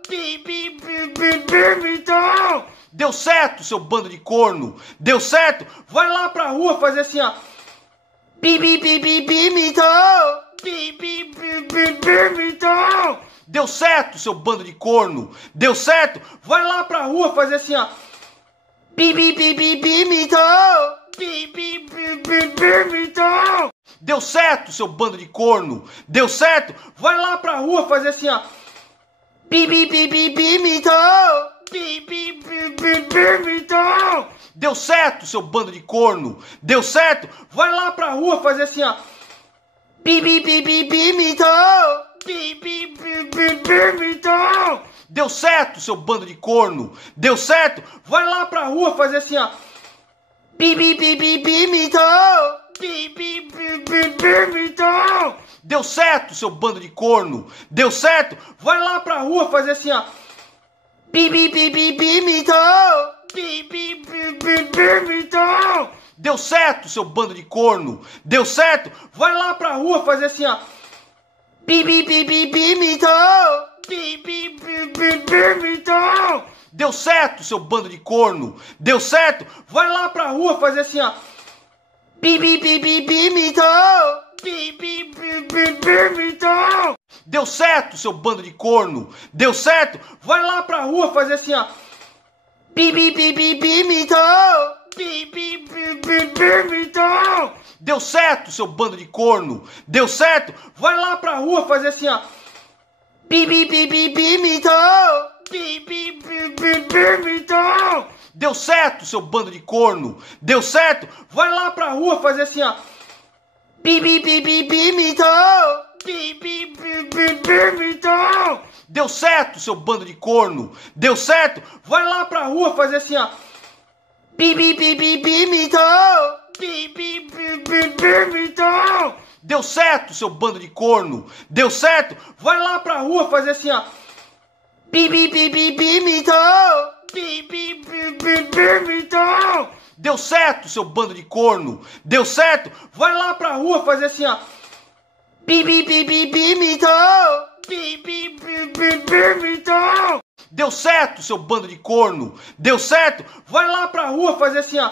Bi, bi, bi, bi, bi, mitou. Deu certo, seu bando de corno? Deu certo? Vai lá pra rua fazer assim, ó. Bi, bi, bi, bi, bi, mitou. Bi, bi, bi, bi, bi, mitou. Deu certo, seu bando de corno? Deu certo? Vai lá pra rua fazer assim, ó. Bi, bi, bi, bi, bi, mitou. Bi, bi, bi, bi, bi, mitou. Deu certo, seu bando de corno? Deu certo? Vai lá pra rua fazer assim, ó. Bi, bi, bi, bi, bi, mitou. Bi, bi, bi, bi, bi, mitou. Deu certo, seu bando de corno? Deu certo? Vai lá pra rua fazer assim, ó. Bi, bi, bi, bi, bi, mitou. Bi, bi, bi, bi, bi, mitão. Deu certo, seu bando de corno? Deu certo? Vai lá pra rua fazer assim, ó. Bi, bi, bi, bi, bi, mitão. Bi, bi, bi, bi, bi, mitão. Deu certo, seu bando de corno? Deu certo? Vai lá pra rua fazer assim, ó. Bi, bi, bi, bi, bi, mitão. Bi, bi, bi, bi, bi, mitão. Deu certo, seu bando de corno? Deu certo? Vai lá pra rua fazer assim, ó. Bi, bi, bi, bi, bi, mitão. Bi, bi, bi, bi, bi, mitão. Deu certo, seu bando de corno? Deu certo? Vai lá pra rua fazer assim, ó. Bi, bi, bi, bi, bi, mitão. Bi, bi, bi, bi, bi, mitão. Deu certo, seu bando de corno? Deu certo? Vai lá pra rua fazer assim, ó. Bi, bi, bi, bi, bi, mitão. Bi, bi, bi, bi, bi, mitão. Deu certo, seu bando de corno? Deu certo? Vai lá pra rua fazer assim, ó. Bi, bi, bi, bi, bi, mitão. Bi, bi, bi, bi, bi, mitão. Deu certo, seu bando de corno? Deu certo? Vai lá pra rua fazer assim, ó. Bi, bi, bi, bi, bi, mitão. Bi, bi, bi, bi, bi, mitão. Deu certo, seu bando de corno? Deu certo? Vai lá pra rua fazer assim, ó. Bi, bi, bi, bi, bi, mitão. Bi, bi, bi, bi, bi, mitão. Deu certo, seu bando de corno? Deu certo? Vai lá pra rua fazer assim, ó. Bi, bi, bi, bi, bi, mitão. Bi, bi, bi, bi, bi, mitão. Deu certo, seu bando de corno? Deu certo? Vai lá pra rua fazer assim, ó. Bi, bi, bi, bi, bi, mitão. Bi, bi, bi, bi, bi, mitão. Deu certo, seu bando de corno? Deu certo? Vai lá pra rua fazer assim, ó.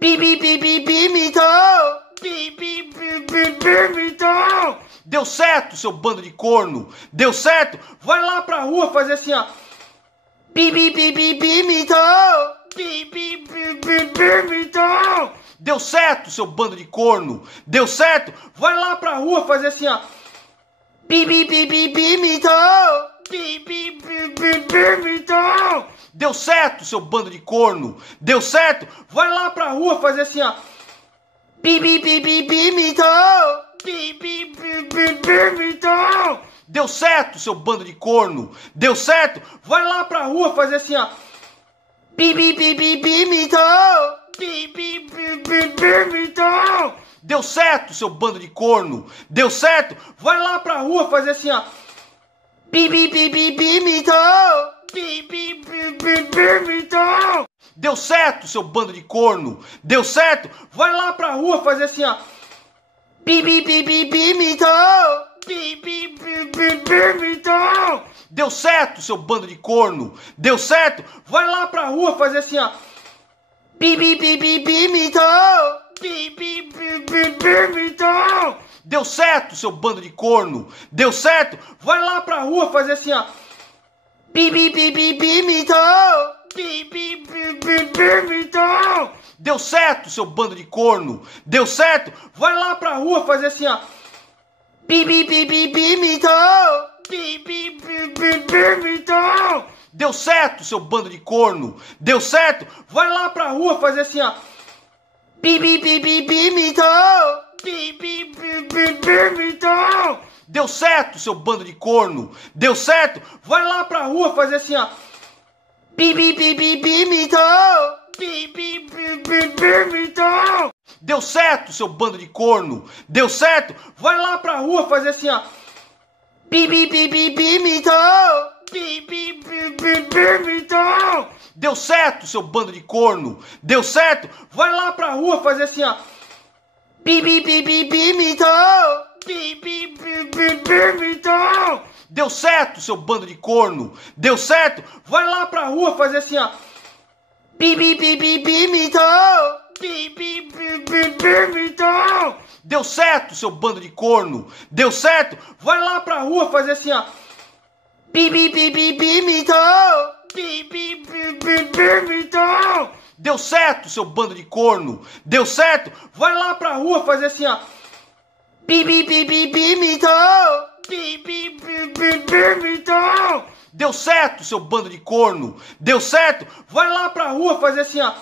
Bi, bi, bi, bi, bi, mitão. Bi, bi, bi, bi, bi, mitão. Deu certo, seu bando de corno? Deu certo? Vai lá pra rua fazer assim, ó. Bi, bi, bi, bi, bi, mitão. Bi, bi, bi, bi, bi, mitão. Deu certo, seu bando de corno? Deu certo? Vai lá pra rua fazer assim, ó. Bi, bi, bi, bi, bi, mitão. Bi, bi, bi, bi, bi, mitão. Deu certo, seu bando de corno? Deu certo? Vai lá pra rua fazer assim, ó. Bi, bi, bi, bi, bi, mitão. Bi, bi, bi, bi, bi, mitão. Deu certo, seu bando de corno? Deu certo? Vai lá pra rua fazer assim, ó. Bi, bi, bi, bi, bi, mitão. Bi, bi, bi, bi, bi, mitão. Deu certo, seu bando de corno? Deu certo? Vai lá pra rua fazer assim, ó. Bi, bi, bi, bi, bi, mitão. Bi, bi, bi, bi, bi, mitão. Deu certo, seu bando de corno? Deu certo? Vai lá pra rua fazer assim, ó. Bi, bi, bi, bi, bi, mitão. Bi, bi, bi, bi, bi, mitão. Deu certo, seu bando de corno? Deu certo? Vai lá pra rua fazer assim, ó. Bi, bi, bi, bi, bi, mitão. Bi, bi, bi, bi, bi, mitão. Deu certo, seu bando de corno? Deu certo? Vai lá pra rua fazer assim, ó. Bi, bi, bi, bi, bi, mitão. Bi, bi, bi, bi, bi, mitão. Deu certo, seu bando de corno? Deu certo? Vai lá pra rua fazer assim, ó. Bi, bi, bi, bi, bi, mitão. Bi, bi, bi, bi, bi, mitão. Deu certo, seu bando de corno? Deu certo? Vai lá pra rua fazer assim, ó. Bi, bi, bi, bi, bi, mitão. Bi, bi, bi, bi, bi, mitão. Deu certo, seu bando de corno? Deu certo? Vai lá pra rua fazer assim, ó. Bi, bi, bi, bi, bi, mitão. Bi, bi, bi, bi, bi, mitão. Deu certo, seu bando de corno? Deu certo? Vai lá pra rua fazer assim, ó. Bi, bi, bi, bi, bi, mitão. Bi, bi, bi, bi, bi, mitão. Deu certo, seu bando de corno? Deu certo? Vai lá pra rua fazer assim, ó. Bi, bi, bi, bi, bi, mitão. Bi, bi, bi, bi, bi, mitão. Deu certo, seu bando de corno? Deu certo? Vai lá pra rua fazer assim, ó. Bi, bi, bi, bi, bi, mitão. Bi, bi, bi, bi, bi, mitão. Deu certo, seu bando de corno? Deu certo? Vai lá pra rua fazer assim, ó. Bi, bi, bi, bi, bi, mitão. Bi, bi, bi, bi, bi, mitão. Deu certo, seu bando de corno? Deu certo? Vai lá pra rua fazer assim, ó. Bi, bi, bi, bi, bi, mitão. Bi, bi, bi, bi, bi, mitão. Deu certo, seu bando de corno? Deu certo? Vai lá pra rua fazer assim, ó.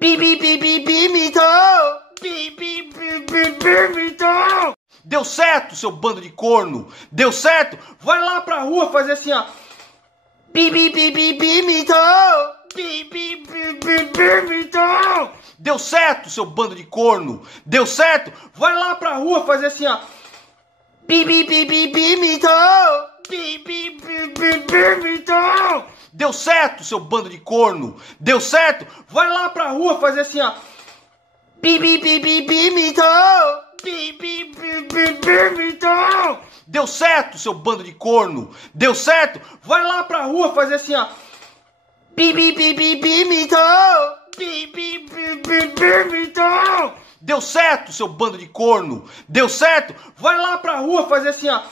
Bi, bi, bi, bi, bi, mitão. Bi, bi, bi, bi, bi, mitão. Deu certo, seu bando de corno. Deu certo? Vai lá pra rua fazer assim, ó. Bi, bi, bi, bi, bi, mitou. Bi, bi, bi, bi, bi, mitou. Deu certo, seu bando de corno. Deu certo? Vai lá pra rua fazer assim, ó. Bi, bi, bi, bi, bi, mitou. Bi, bi, bi, bi, bi, mitou. Deu certo, seu bando de corno. Deu certo? Vai lá pra rua fazer assim, ó. Bi, bi, bi, bi, bi, mitou. Bi, bi, bi, bi, bi, mitou. Deu certo, seu bando de corno. Deu certo? Vai lá pra rua fazer assim, ó. Bi, bi, bi, bi, bi, mitou. Bi, bi, bi, bi, bi, mitou. Deu certo, seu bando de corno. Deu certo? Vai lá pra rua fazer assim, ó.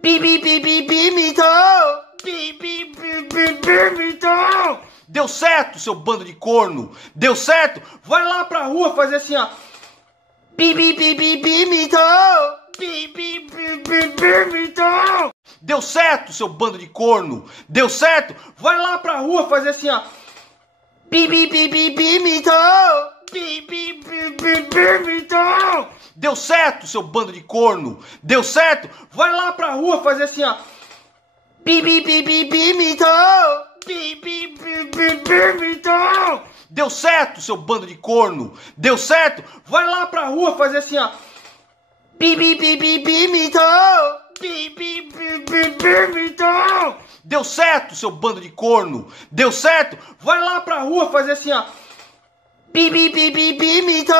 Bi, bi, bi, bi, bi, mitou. Bi, bi, bi, bi, bi, mitou. Deu certo, seu bando de corno. Deu certo? Vai lá pra rua fazer assim, ó. Bi, bi, bi, bi, bi, mitou. Bi, bi, bi, bi, bi, mitou. Deu certo, seu bando de corno. Deu certo? Vai lá pra rua fazer assim, ó. Bi, bi, bi, bi, bi, mitou. Bi, bi, bi, bi, bi, mitou. Deu certo, seu bando de corno. Deu certo? Vai lá pra rua fazer assim, ó. Bi, bi, bi, bi, bi, mitou. Bi, bi, bi, bi, bi, mitou. Deu certo, seu bando de corno. Deu certo? Vai lá pra rua fazer assim, ó. Bi, bi, bi, bi, bi, mitou. Bi, bi, bi, bi, bi, mitou. Deu certo, seu bando de corno. Deu certo? Vai lá pra rua fazer assim, ó. Bi, bi, bi, bi, bi, mitou.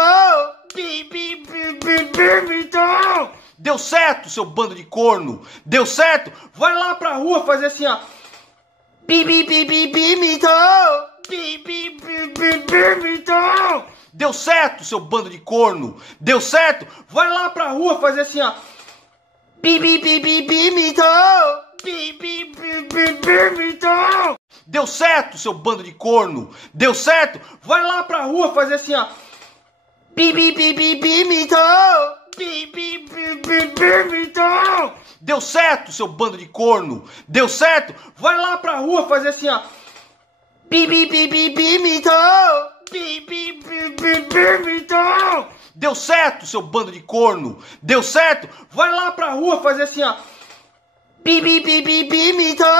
Bi, bi, bi, bi, bi, mitou. Deu certo, seu bando de corno. Deu certo? Vai lá pra rua fazer assim, ó. Bi, bi, bi, bi, bi, mitou. Bi, bi, bi, bi, bi, mitou. Deu certo, seu bando de corno. Deu certo? Vai lá pra rua fazer assim, ó. Bi, bi, bi, bi, bi, mitou. Bi, bi, bi, bi, bi, mitou. Deu certo, seu bando de corno. Deu certo? Vai lá pra rua fazer assim, ó. Bi, bi, bi, bi, bi, mitou. Bi, bi, bi, bi, bi, mitou. Deu certo, seu bando de corno. Deu certo? Vai lá pra rua fazer assim, ó. Bi, bi, bi, bi, bi, mitou. Bi, bi, bi, bi, bi, mitou. Deu certo, seu bando de corno. Deu certo? Vai lá pra rua fazer assim, ó. Bi, bi, bi, bi, bi, mitou.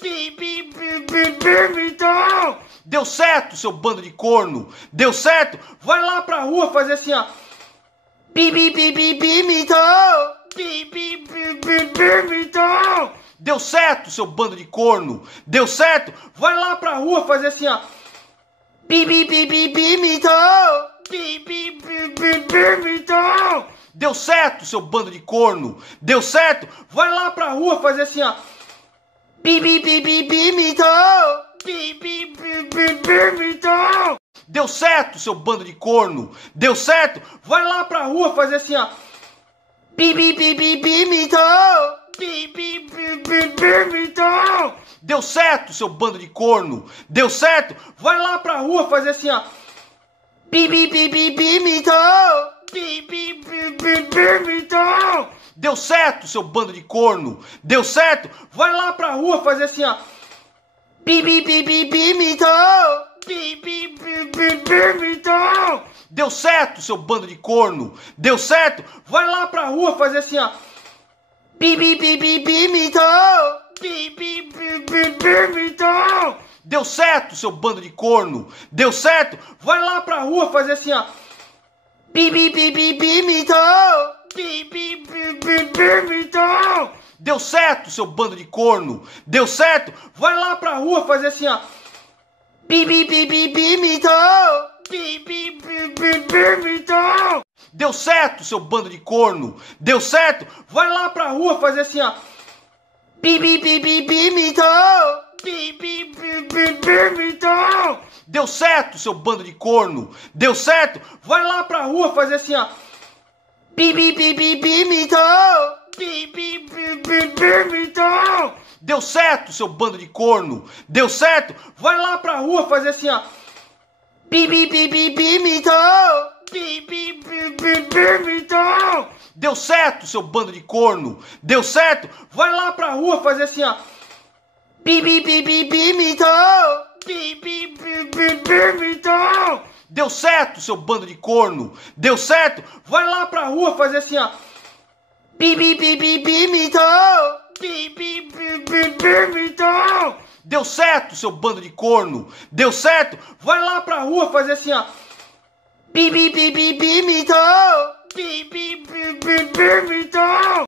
Bi, bi, bi, bi, bi, mitou. Deu certo, seu bando de corno. Deu certo? Vai lá pra rua fazer assim, ó. Bi, bi, bi, bi, bi, mitou. Bi, bi, bi, bi, bi, mitou. Deu certo, seu bando de corno. Deu certo? Vai lá pra rua fazer assim, ó. Bi, bi, bi, bi, bi, mitou. Bi, bi, bi, bi, bi, mitou. Deu certo, seu bando de corno. Deu certo? Vai lá pra rua fazer assim, ó. Bi, bi, bi, bi, bi, mitou. Bi, bi, bi, bi, bi, mitou. Deu certo, seu bando de corno. Deu certo? Vai lá pra rua fazer assim, ó. Bi, bi, bi, bi, bi, mitou. Bi, bi, bi, bi, bi, mitou. Deu certo, seu bando de corno. Deu certo? Vai lá pra rua fazer assim, ó. Bi, bi, bi, bi, bi, mitou. Bi, bi, bi, bi, bi, mitou. Deu certo, seu bando de corno. Deu certo? Vai lá pra rua fazer assim, ó. Bi, bi, bi, bi, bi, mitou. Bi, bi, bi, bi, bi, mitou. Deu certo, seu bando de corno. Deu certo? Vai lá pra rua fazer assim, ó. Bi, bi, bi, bi, bi, mitou. Bi, bi, bi, bi, bi, mitou. Deu certo, seu bando de corno. Deu certo? Vai lá pra rua fazer assim, ó. Bi, bi, bi, bi, bi, mitou. Bi, bi, bi, bi, bi, mitou. Deu certo, seu bando de corno. Deu certo? Vai lá pra rua fazer assim, ó. Bi, bi, bi, bi, bi, mitou. Bi, bi, bi, bi, bi, mitou. Deu certo, seu bando de corno. Deu certo? Vai lá pra rua fazer assim, ó. Bi, bi, bi, bi, bi, mitou. Bi, bi, bi, bi, bi, mitou. Deu certo, seu bando de corno. Deu certo? Vai lá pra rua fazer assim, ó. Bi, bi, bi, bi, bi, mitou. Bi, bi, bi, bi, bi, mitou. Deu certo, seu bando de corno. Deu certo? Vai lá pra rua fazer assim, ó. Bi, bi, bi, bi, bi, mitou. Bi, bi, bi, bi, bi, mitou. Deu certo, seu bando de corno. Deu certo? Vai lá pra rua fazer assim, ó. Bi, bi, bi, bi, bi, mitou. Bi, bi, bi, bi, bi, mitou. Deu certo, seu bando de corno. Deu certo? Vai lá pra rua fazer assim, ó. Bi, bi, bi, bi, bi, mitou. Bi, bi, bi, bi, bi, mitou. Deu certo, seu bando de corno? Deu certo? Vai lá pra rua fazer assim, ó. Bi, bi, bi, bi, bi, mitou.